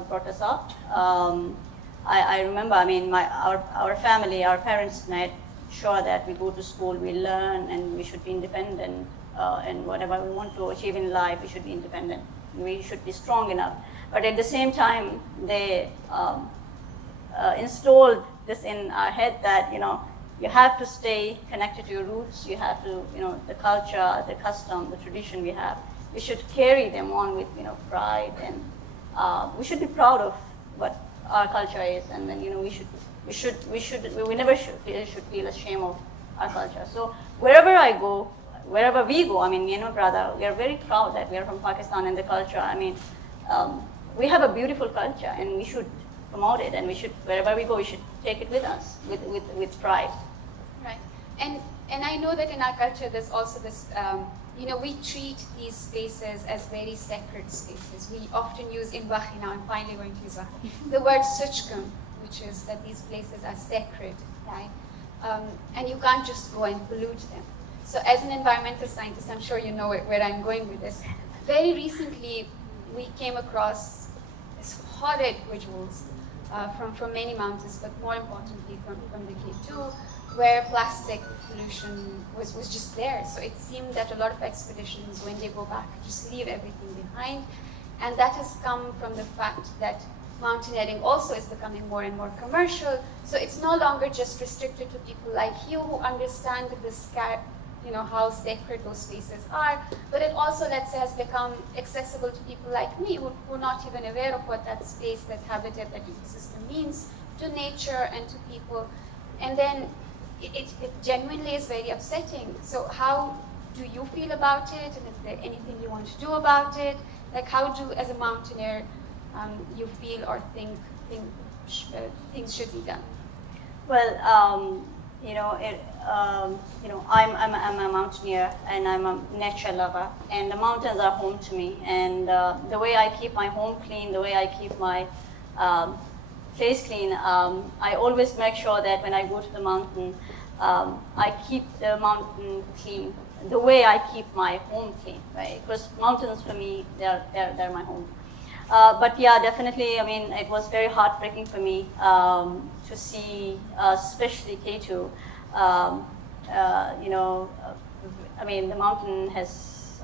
brought us up. I remember, our family, our parents made sure that we go to school, we learn, and we should be independent, and whatever we want to achieve in life, we should be independent. We should be strong enough. But at the same time, they installed this in our head that, you have to stay connected to your roots. You have to, the culture, the custom, the tradition we have. We should carry them on with, pride, and we should be proud of what our culture is. And then, we never should feel ashamed of our culture. So wherever we go, me and my brother, we are very proud that we are from Pakistan and the culture. We have a beautiful culture, and we should promote it, and wherever we go, we should take it with us, with pride. Right. And I know that in our culture there's also this, we treat these spaces as very sacred spaces. We often use in Wahi, now I'm finally going to use Wahi, the word suchkum, which is that these places are sacred, right? And you can't just go and pollute them. So as an environmental scientist, I'm sure you know where I'm going with this. Very recently, we came across these horrid visuals from many mountains, but more importantly from the K2, where plastic pollution was just there. So it seemed that a lot of expeditions, when they go back, just leave everything behind. And that has come from the fact that mountaineering also is becoming more and more commercial. So it's no longer just restricted to people like you who understand how sacred those spaces are, but it also, let's say, has become accessible to people like me who are not even aware of what that space, that habitat, that ecosystem means to nature and to people. And then it genuinely is very upsetting. So how do you feel about it? And is there anything you want to do about it? Like, how do, as a mountaineer, you feel or think things should be done? Well, I'm a mountaineer, and I'm a nature lover, and the mountains are home to me. And the way I keep my home clean, the way I keep my place clean, I always make sure that when I go to the mountain, I keep the mountain clean the way I keep my home clean, right? Because mountains for me, they're my home. But yeah, definitely, it was very heartbreaking for me to see, especially K2, the mountain has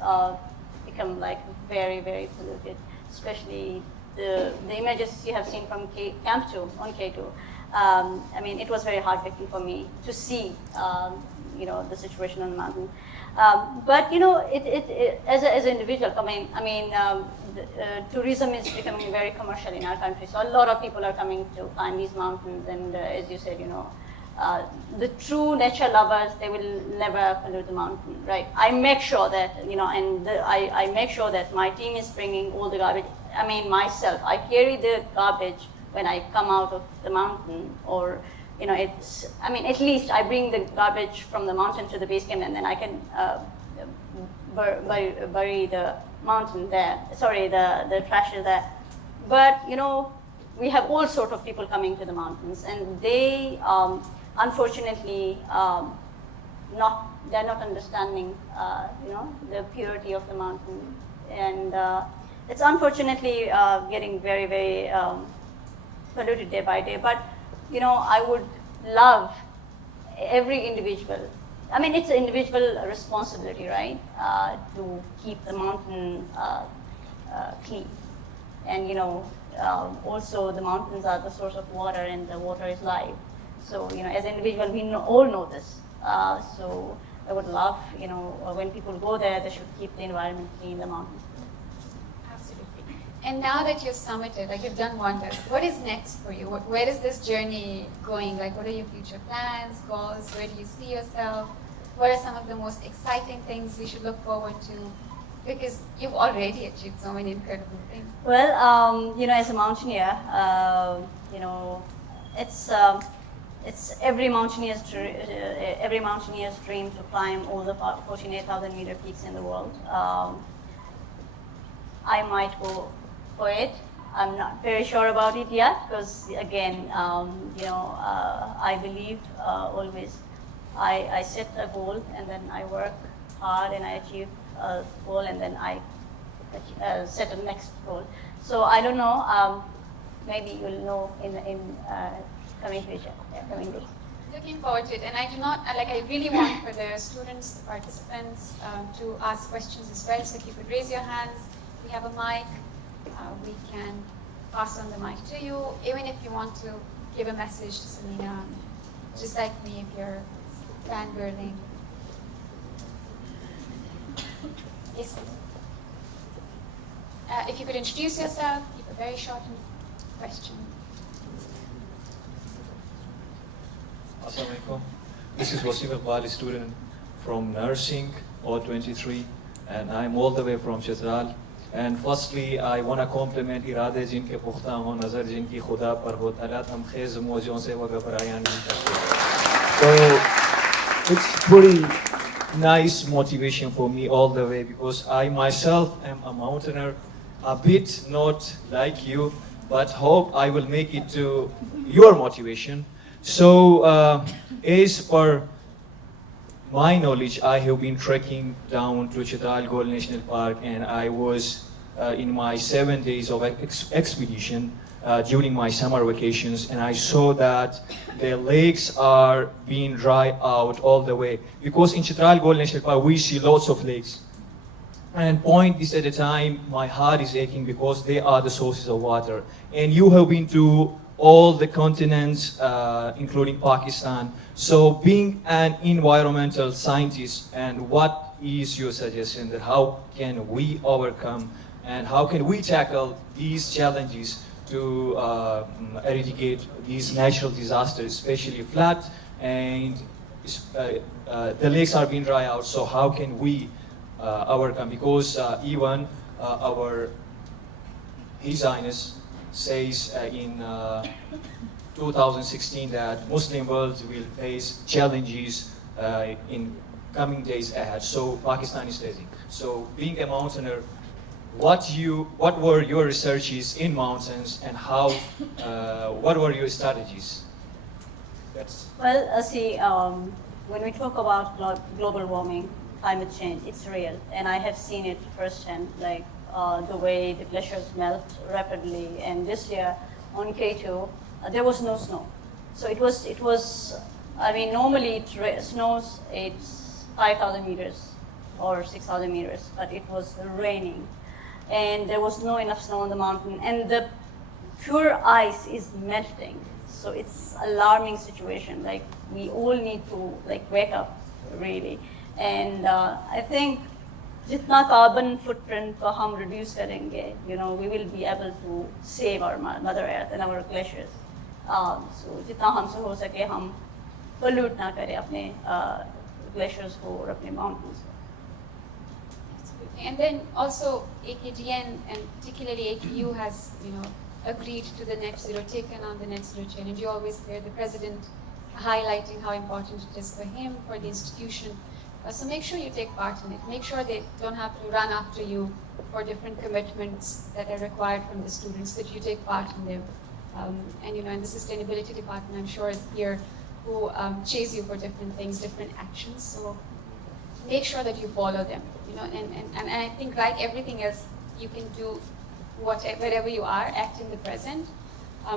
become like very, very polluted, especially the images you have seen from Camp 2 on K2. It was very heartbreaking for me to see, the situation on the mountain. But as an individual, tourism is becoming very commercial in our country. So a lot of people are coming to climb these mountains, and as you said, the true nature lovers, they will never pollute the mountain, right? I make sure that, I make sure that my team is bringing all the garbage. Myself, I carry the garbage when I come out of the mountain, or, at least I bring the garbage from the mountain to the base camp, and then I can bury the mountain there. Sorry, the trash is there. But, we have all sorts of people coming to the mountains, and they, unfortunately, they're not understanding, the purity of the mountain. And it's unfortunately getting very, very polluted day by day. But, I would love every individual, I mean, it's an individual responsibility, right, to keep the mountain clean. And also the mountains are the source of water, and the water is life. So as an individual, we all know this. So I would love, when people go there, they should keep the environment clean, the mountains. Absolutely. And now that you've summited, like you've done wonders, what is next for you? Where is this journey going? Like, what are your future plans, goals? Where do you see yourself? What are some of the most exciting things we should look forward to? Because you've already achieved so many incredible things. Well, as a mountaineer, it's every mountaineer's dream to climb all the 14,000 meter peaks in the world. I might go for it. I'm not very sure about it yet because, again, I believe always I set a goal and then I work hard and I achieve a goal and then I set a next goal. So I don't know. Maybe you'll know in coming future, coming days. Looking forward to it, and I really want for the students, the participants, to ask questions as well. So if you could raise your hands, we have a mic. We can pass on the mic to you. Even if you want to give a message to Samina, just like me, if you're fangirling. Yes, please. If you could introduce yourself, keep a very short question. Assalamu alaikum. This is Wasim Iqbal, student from nursing, O23, and I'm all the way from Chitral. And firstly, I want to compliment इरादे जिनके पुख्ता हो, नज़र जिनकी खुदा पर हो, तलात हम खेज़ मौजों से वो घबराया नहीं करते. So it's pretty nice motivation for me all the way because I myself am a mountaineer, a bit not like you, but hope I will make it to your motivation. So, as per my knowledge, I have been trekking down to Chitral Gold National Park, and I was in my 7 days of expedition during my summer vacations, and I saw that the lakes are being dry out all the way. Because in Chitral Gold National Park, we see lots of lakes. And point is at a time, my heart is aching because they are the sources of water. And you have been to all the continents, including Pakistan. So being an environmental scientist, and what is your suggestion that how can we overcome and how can we tackle these challenges to eradicate these natural disasters, especially flood and the lakes are being dry out, so how can we overcome? Because even our His Highness says in 2016 that Muslim world will face challenges in coming days ahead. So Pakistan is facing. So being a mountaineer, what were your researches in mountains and how? What were your strategies? Well, see, when we talk about global warming, climate change, it's real, and I have seen it firsthand, like the way the glaciers melt rapidly. And this year on K2, there was no snow. So it was. I mean, normally it snows, it's 5,000 meters or 6,000 meters, but it was raining, and there was no enough snow on the mountain, and the pure ice is melting. So it's alarming situation. Like we all need to wake up, really. And I think जितना carbon footprint को हम reduce करेंगे, we will be able to save our Mother Earth and our glaciers. So जितना हमसे हो सके हम pollute ना करें अपने glaciers को और अपने mountains को. And then also AKGN and particularly AKU has, agreed to the net zero, taken on the net zero challenge. You always hear the president highlighting how important it is for him, for the institution. So make sure you take part in it. Make sure they don't have to run after you for different commitments that are required from the students, that you take part in them. And the sustainability department, I'm sure, is here who chase you for different things, different actions. So make sure that you follow them. And I think, like everything else, you can do wherever you are, act in the present.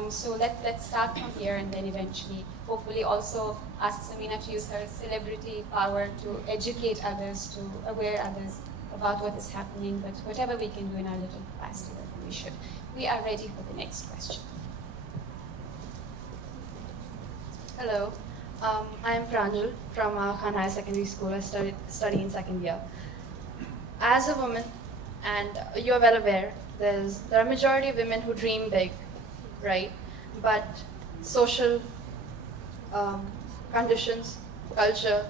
So let's start from here and then eventually, hopefully also ask Samina to use her celebrity power to educate others, to aware others about what is happening, but whatever we can do in our little capacity, we should. We are ready for the next question. Hello, I am Pranjal from Khan Higher Secondary School. I study in second year. As a woman, and you are well aware, there are a majority of women who dream big, right? But social conditions, culture,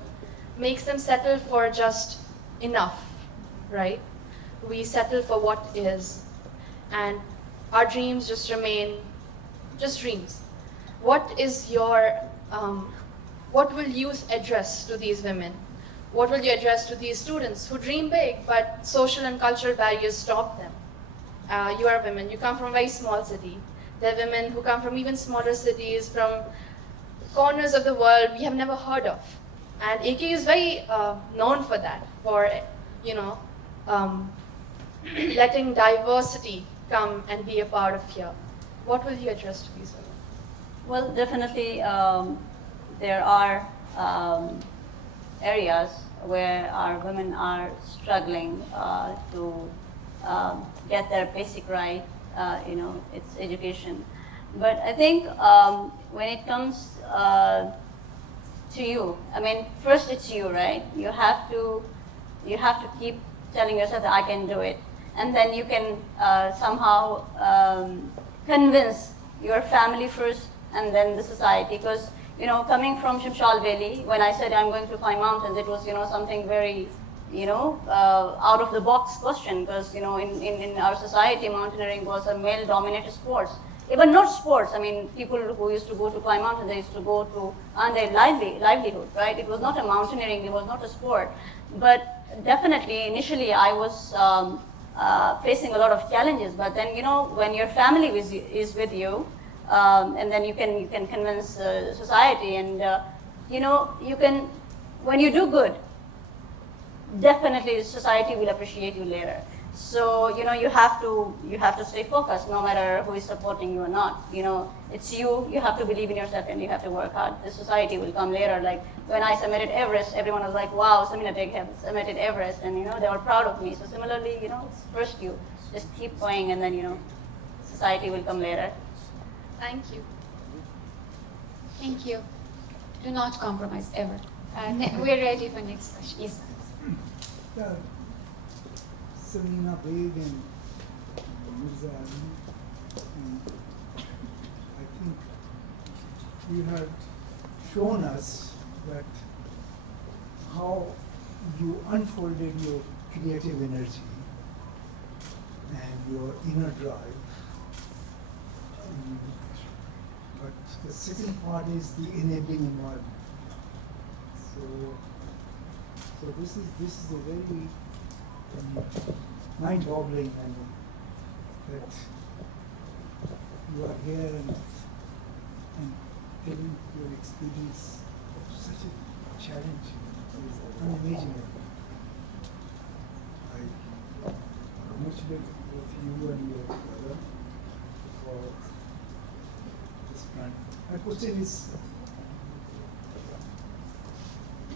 makes them settle for just enough, right? We settle for what is, and our dreams just remain just dreams. What is your, what will you address to these women? What will you address to these students who dream big, but social and cultural barriers stop them? You are women, you come from a very small city. There are women who come from even smaller cities, from corners of the world we have never heard of. And AK is very known for that, for, you know, letting diversity come and be a part of here. What will you address to these women? Well, definitely there are areas where our women are struggling to get their basic right, it's education. But I think when it comes to you, I mean, first it's you, right? You have to keep telling yourself that I can do it. And then you can somehow convince your family first and then the society. Because, coming from Shimshal Valley, when I said I'm going to climb mountains, it was, something very, out of the box question. Because, in our society, mountaineering was a male-dominated sport. Even not sports, I mean, people who used to go to climb mountains, they used to go to earn their livelihood, right? It was not a mountaineering, it was not a sport. But definitely, initially, I was facing a lot of challenges. But then, when your family is with you, and then you can convince society, and you can, when you do good, definitely society will appreciate you later. So you have to stay focused, no matter who is supporting you or not. It's you. You have to believe in yourself, and you have to work hard. The society will come later. Like when I summited Everest, everyone was like, "Wow, Samina Baig has summited Everest," and they were proud of me. So similarly, it's first you just keep going, and then society will come later. Thank you. Thank you. Do not compromise ever. We're ready for next question. Yes. Samina Baig and Mirza Ali, and I think you have shown us that how you unfolded your creative energy and your inner drive. But the second part is the enabling environment. So this is a very mind-boggling, that you are here and telling your experience of such a challenge is unimaginable. I congratulate both you and your brother for this plan. My question is,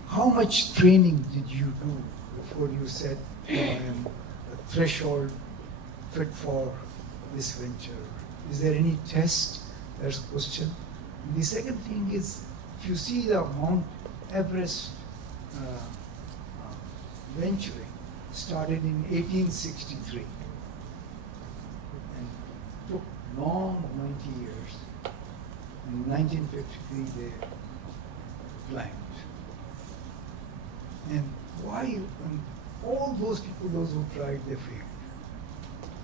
how much training did you do before you said, I am a threshold fit for this venture? Is there any test? That's a question. And the second thing is, if you see the Mount Everest venturing started in 1863 and took long 90 years. In 1953 they climbed. And why? All those people, those who tried, they failed.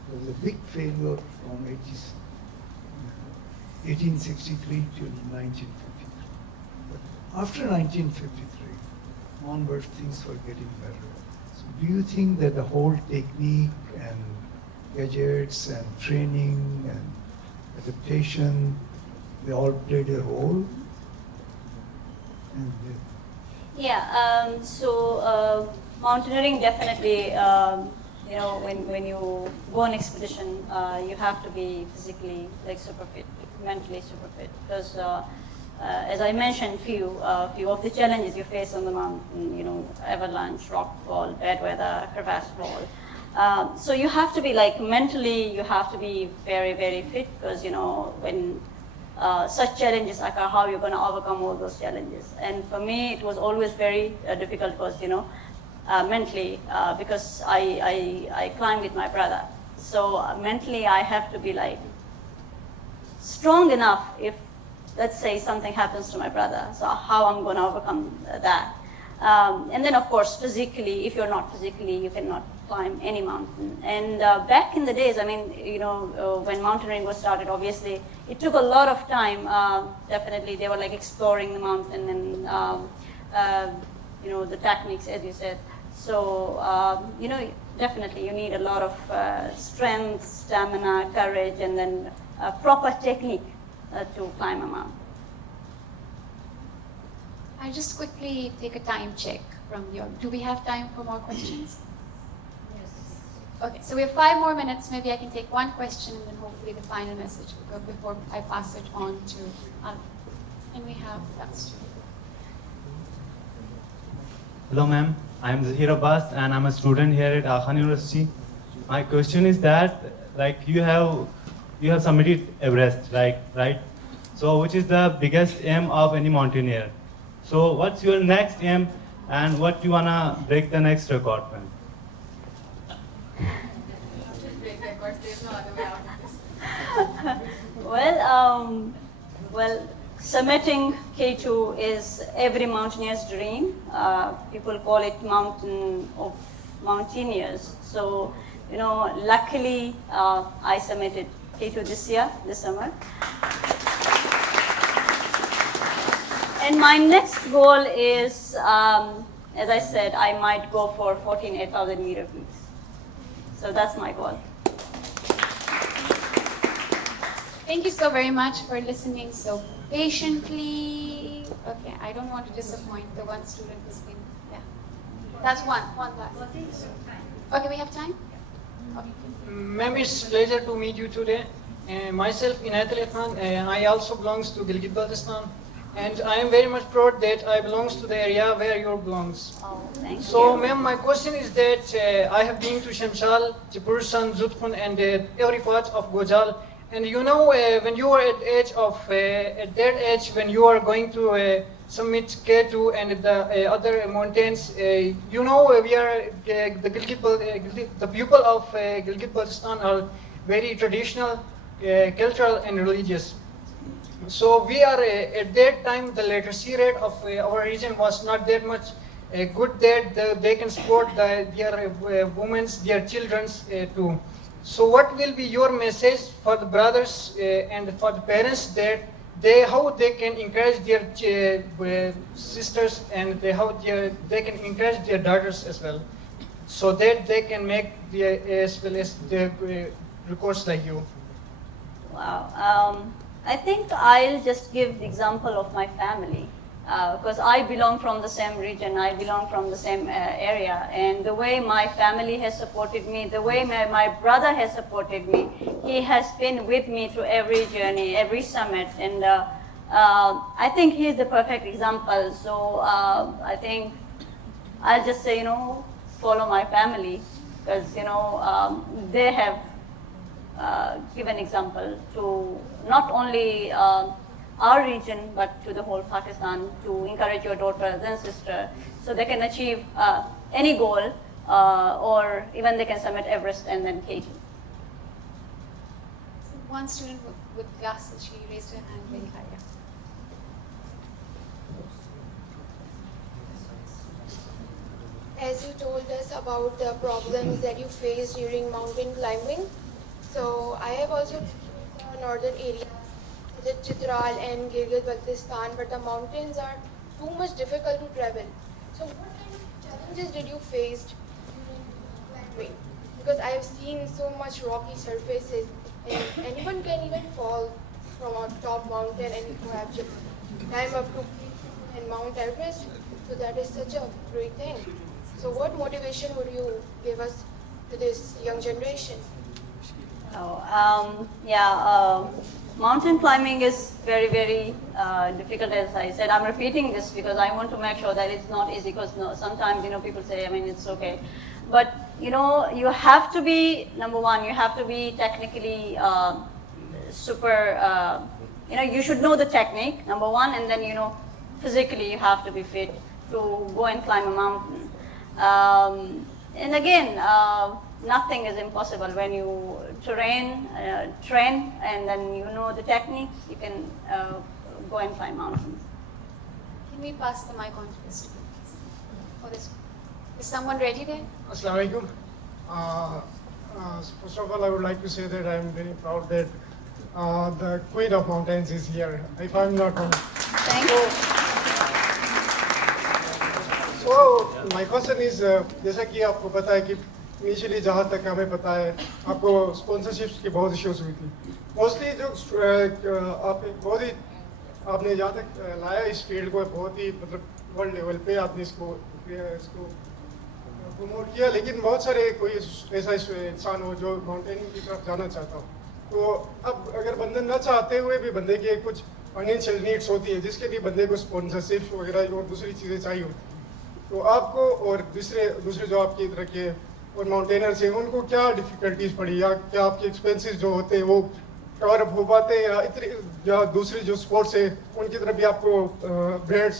There was a big failure from 1863 till 1953. But after 1953, onwards things were getting better. So do you think that the whole technique and gadgets and training and adaptation, they all played a role? And Yeah, so mountaineering definitely, when you go on expedition, you have to be physically like super fit, mentally super fit, because as I mentioned, few of the challenges you face on the mountain, avalanche, rockfall, bad weather, crevasse fall. So you have to be like mentally, you have to be very, very fit, because when such challenges occur, how you're going to overcome all those challenges. And for me, it was always very difficult, because mentally, because I climbed with my brother. So mentally, I have to be like strong enough if, let's say, something happens to my brother. So how I'm going to overcome that. And then, of course, physically, if you're not physically, you cannot climb any mountain. And back in the days, when mountaineering was started, obviously, it took a lot of time. Definitely, they were like exploring the mountain and, the techniques, as you said. So, definitely, you need a lot of strength, stamina, courage, and then proper technique to climb a mountain. I'll just quickly take a time check from you. Do we have time for more questions? Okay, so we have 5 more minutes. Maybe I can take one question and then hopefully the final message will go before I pass it on to and we have that student. Hello ma'am, I am Zahir Abbas and I'm a student here at Khan University. My question is that you have submitted Everest, right? So which is the biggest aim of any mountaineer? So what's your next aim and what you wanna break the next record, ma'am? Well, summiting K2 is every mountaineer's dream. People call it Mountain of Mountaineers. So, luckily, I submitted K2 this summer. And my next goal is, as I said, I might go for 14 8,000 meter peaks. So that's my goal. Thank you so very much for listening so patiently. Okay, I don't want to disappoint the one student who's been, That's one last. Okay, we have time? Okay. Ma'am, it's a pleasure to meet you today. Myself, Untitled Chapter, I also belongs to Gilgit-Baltistan. And I am very much proud that I belongs to the area where you belongs. Oh, thank you. So, ma'am, my question is that I have been to Shamshal, Jipursan, Zutkun, and every part of Gojal. And when you are at that age, when you are going to summit K2 and the other mountains, we are the people of Gilgit-Baltistan are very traditional, cultural, and religious. So we are at that time the literacy rate of our region was not that much good that they can support their women, their children too. So what will be your message for the brothers and for the parents that how they can encourage their sisters and how they can encourage their daughters as well, so that they can make as well as the records like you? Wow. I think I'll just give the example of my family, because I belong from the same region, I belong from the same area, and the way my family has supported me, the way my brother has supported me, he has been with me through every journey, every summit, and I think he's the perfect example. So I think I'll just say, follow my family, because, they have given example to not only our region, but to the whole Pakistan, to encourage your daughters and sisters so they can achieve any goal, or even they can summit Everest and then K2. So one student with glasses, she raised her hand very high. As you told us about the problems that you faced during mountain climbing, so I have also been in northern areas, such as Chitral and Gilgit-Baltistan, but the mountains are too much difficult to travel. So what kind of challenges did you face during climbing? Because I have seen so much rocky surfaces, and anyone can even fall from a top mountain and you have just climb up to and Mount Everest. So that is such a great thing. So what motivation would you give us to this young generation? Mountain climbing is very, very difficult, as I said. I'm repeating this because I want to make sure that it's not easy, because sometimes, people say, it's okay. But, you have to be, number one, you have to be technically super, you should know the technique, number one, and then, physically you have to be fit to go and climb a mountain. And again, nothing is impossible when you train, and then you know the techniques, you can go and climb mountains. Can we pass the mic on to this student, please? For this, is someone ready there? Assalamu alaikum. First of all, I would like to say that I am very proud that the Queen of Mountains is here, if I'm not wrong. Thank you. So, my question is, जैसा कि आपको पता है कि initially जहाँ तक हमें पता है, आपको स्पॉन्सरशिप्स की बहुत इश्यूज हुई थी. मोस्टली जो आपने जहाँ तक लाया इस फील्ड को, बहुत ही मतलब वर्ल्ड लेवल पे आपने इसको प्रमोट किया, लेकिन बहुत सारे कोई ऐसा इंसान हो जो माउंटेनिंग की तरफ जाना चाहता हो, तो अब अगर बंदे न चाहते हुए भी बंदे की कुछ फाइनेंशियल नीड्स होती है जिसके लिए बंदे को स्पॉन्सरशिप वगैरह और दूसरी चीज़ें चाहिए होती है, तो आपको और दूसरे जो आपकी तरह के और माउंटेनर्स हैं उनको क्या डिफ़िकल्टीज पड़ी, या क्या आपके एक्सपेंसेस जो होते हैं वो कवर अप हो पाते हैं, या दूसरी जो स्पोर्ट्स है उनकी तरफ भी आपको ब्रांड्स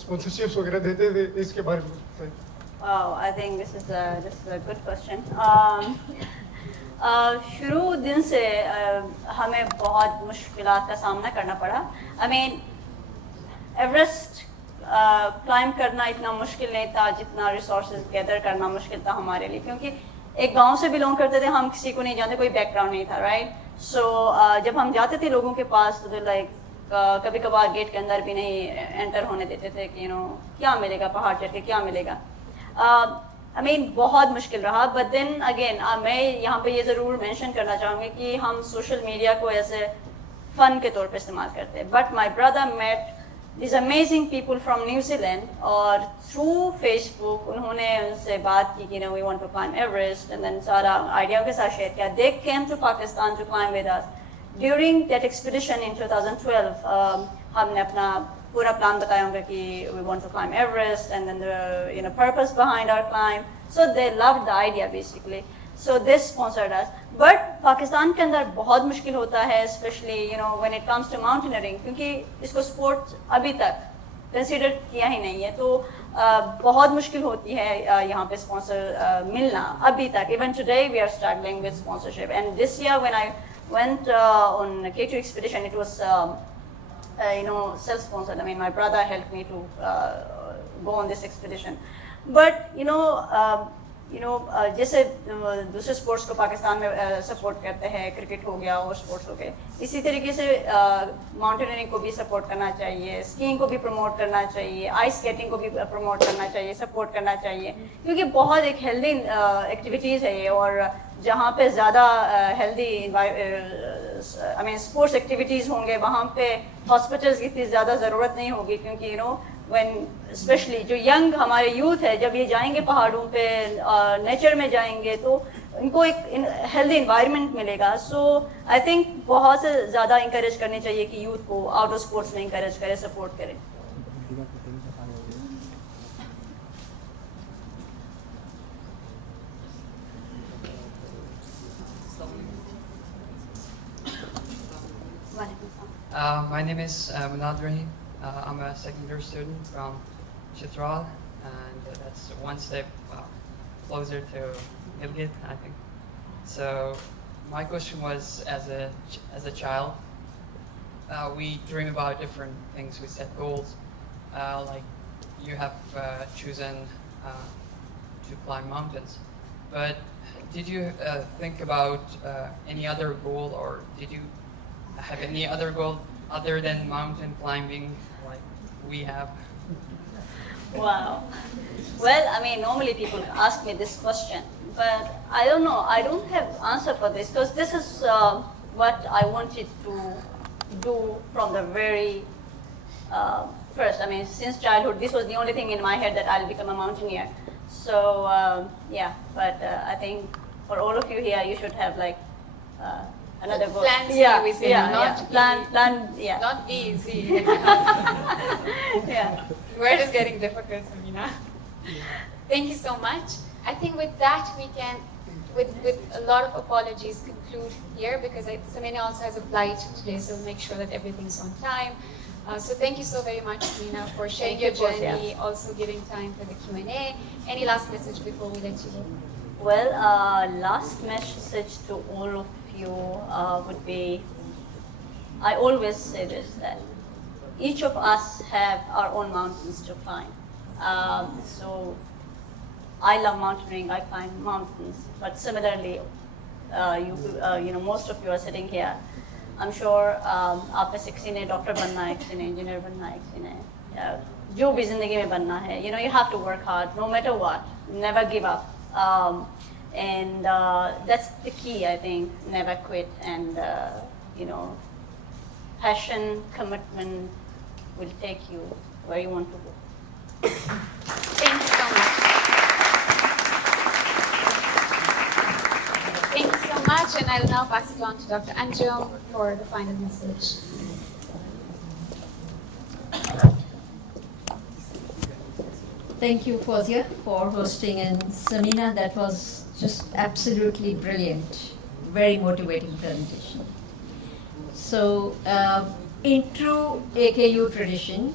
स्पॉन्सरशिप्स वगैरह देते थे, इसके बारे में बताइए. Wow, I think this is a good question. शुरू दिन से हमें बहुत मुश्किलात का सामना करना पड़ा. एवरेस्ट क्लाइंब करना इतना मुश्किल नहीं था जितना रिसोर्सेज गैदर करना मुश्किल था हमारे लिए, क्योंकि एक गांव से बिलोंग करते थे, हम किसी को नहीं जानते, कोई बैकग्राउंड नहीं था, राइट. सो जब हम जाते थे लोगों के पास तो लाइक कभी कभार गेट के अंदर भी नहीं एंटर होने देते थे कि क्या मिलेगा, पहाड़ चढ़ के क्या मिलेगा. बहुत मुश्किल रहा. बट देन अगेन मैं यहाँ पे ये ज़रूर मेंशन करना चाहूँगी कि हम सोशल मीडिया को ऐसे फ़न के तौर पे इस्तेमाल करते हैं. But my brother met these amazing people from New Zealand, और through Facebook उन्होंने उनसे बात की कि we want to climb Everest, and then सारा आइडिया उनके साथ शेयर किया. They came to Pakistan to climb with us. During that expedition in 2012, हमने अपना पूरा प्लान बताया उनको कि we want to climb Everest, and then the purpose behind our climb. So they loved the idea basically. So they sponsored us. But Pakistan के अंदर बहुत मुश्किल होता है, especially when it comes to mountaineering, क्योंकि इसको स्पोर्ट्स अभी तक कंसिडर किया ही नहीं है, तो बहुत मुश्किल होती है यहाँ पे स्पॉन्सर मिलना अभी तक. Even today we are struggling with sponsorship. And this year when I went on K2 expedition, it was self-sponsored. My brother helped me to go on this expedition. But जैसे दूसरे स्पोर्ट्स को पाकिस्तान में support करते हैं, cricket हो गया और sports हो गए, इसी तरीके से माउंटेनियरिंग को भी सपोर्ट करना चाहिए, स्कीइंग को भी प्रमोट करना चाहिए, आइस स्केटिंग को भी प्रमोट करना चाहिए, सपोर्ट करना चाहिए, क्योंकि बहुत एक हेल्दी एक्टिविटीज़ है ये. और जहाँ पे ज़्यादा हेल्दी स्पोर्ट्स एक्टिविटीज़ होंगे वहाँ पे हॉस्पिटल्स की इतनी ज़्यादा ज़रूरत नहीं होगी, क्योंकि when especially जो यंग हमारे यूथ है जब ये जाएंगे पहाड़ों पे, नेचर में जाएंगे, तो इनको एक हेल्दी इन्वायरमेंट मिलेगा. सो आई थिंक बहुत से ज़्यादा इंकरेज करनी चाहिए कि यूथ को आउटडोर स्पोर्ट्स में इंकरेज करें, सपोर्ट करें. My name is Munad Rahim. I'm a second year student from Chitral, and that's one step closer to Gilgit, I think. So my question was, as a child, we dream about different things. We set goals, like you have chosen to climb mountains. But did you think about any other goal, or did you have any other goal other than mountain climbing, like we have? Wow. Well, normally people ask me this question, but I don't know. I don't have answer for this, because this is what I wanted to do from the very first. Since childhood, this was the only thing in my head, that I'll become a mountaineer. So yeah, but I think for all of you here, you should have like another goal. Plan C, yeah, we say, yeah, not yeah. B. Plan, yeah. Not B, C. Yeah. Word is getting difficult, Samina. Thank you so much. I think with that we can, with a lot of apologies, conclude here because Samina also has a flight today, so we'll make sure that everything's on time. So thank you so very much, Samina, for sharing your Thank you, journey, also giving time for the Q&A. Any last message before we let you go? Well, last message to all of you would be, I always say this, that each of us have our own mountains to climb. So I love mountaineering, I climb mountains, but similarly, you know, most of you are sitting here. I'm sure आपने 16 doctor बनना है, किसी ने engineer बनना है, किसी ने जो भी जिंदगी में बनना है, you know, you have to work hard no matter what, never give up, and that's the key, I think, never quit, and you know, passion, commitment will take you where you want to go. Thank you so much. Thank you so much, and I will now pass it on to Dr. Anjum for the final message. Thank you, Fawzia, for hosting, and Samina, that was just absolutely brilliant, very motivating presentation. So, in true AKU tradition,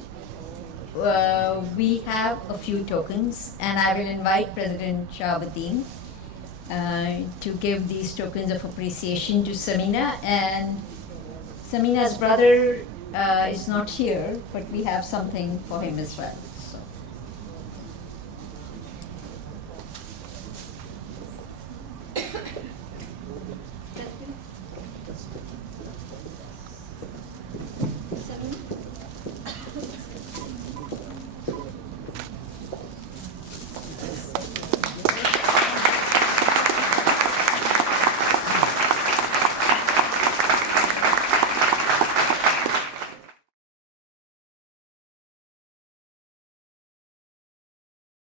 we have a few tokens, and I will invite President Shahabuddin to give these tokens of appreciation to Samina. And Samina's brother is not here, but we have something for him as well.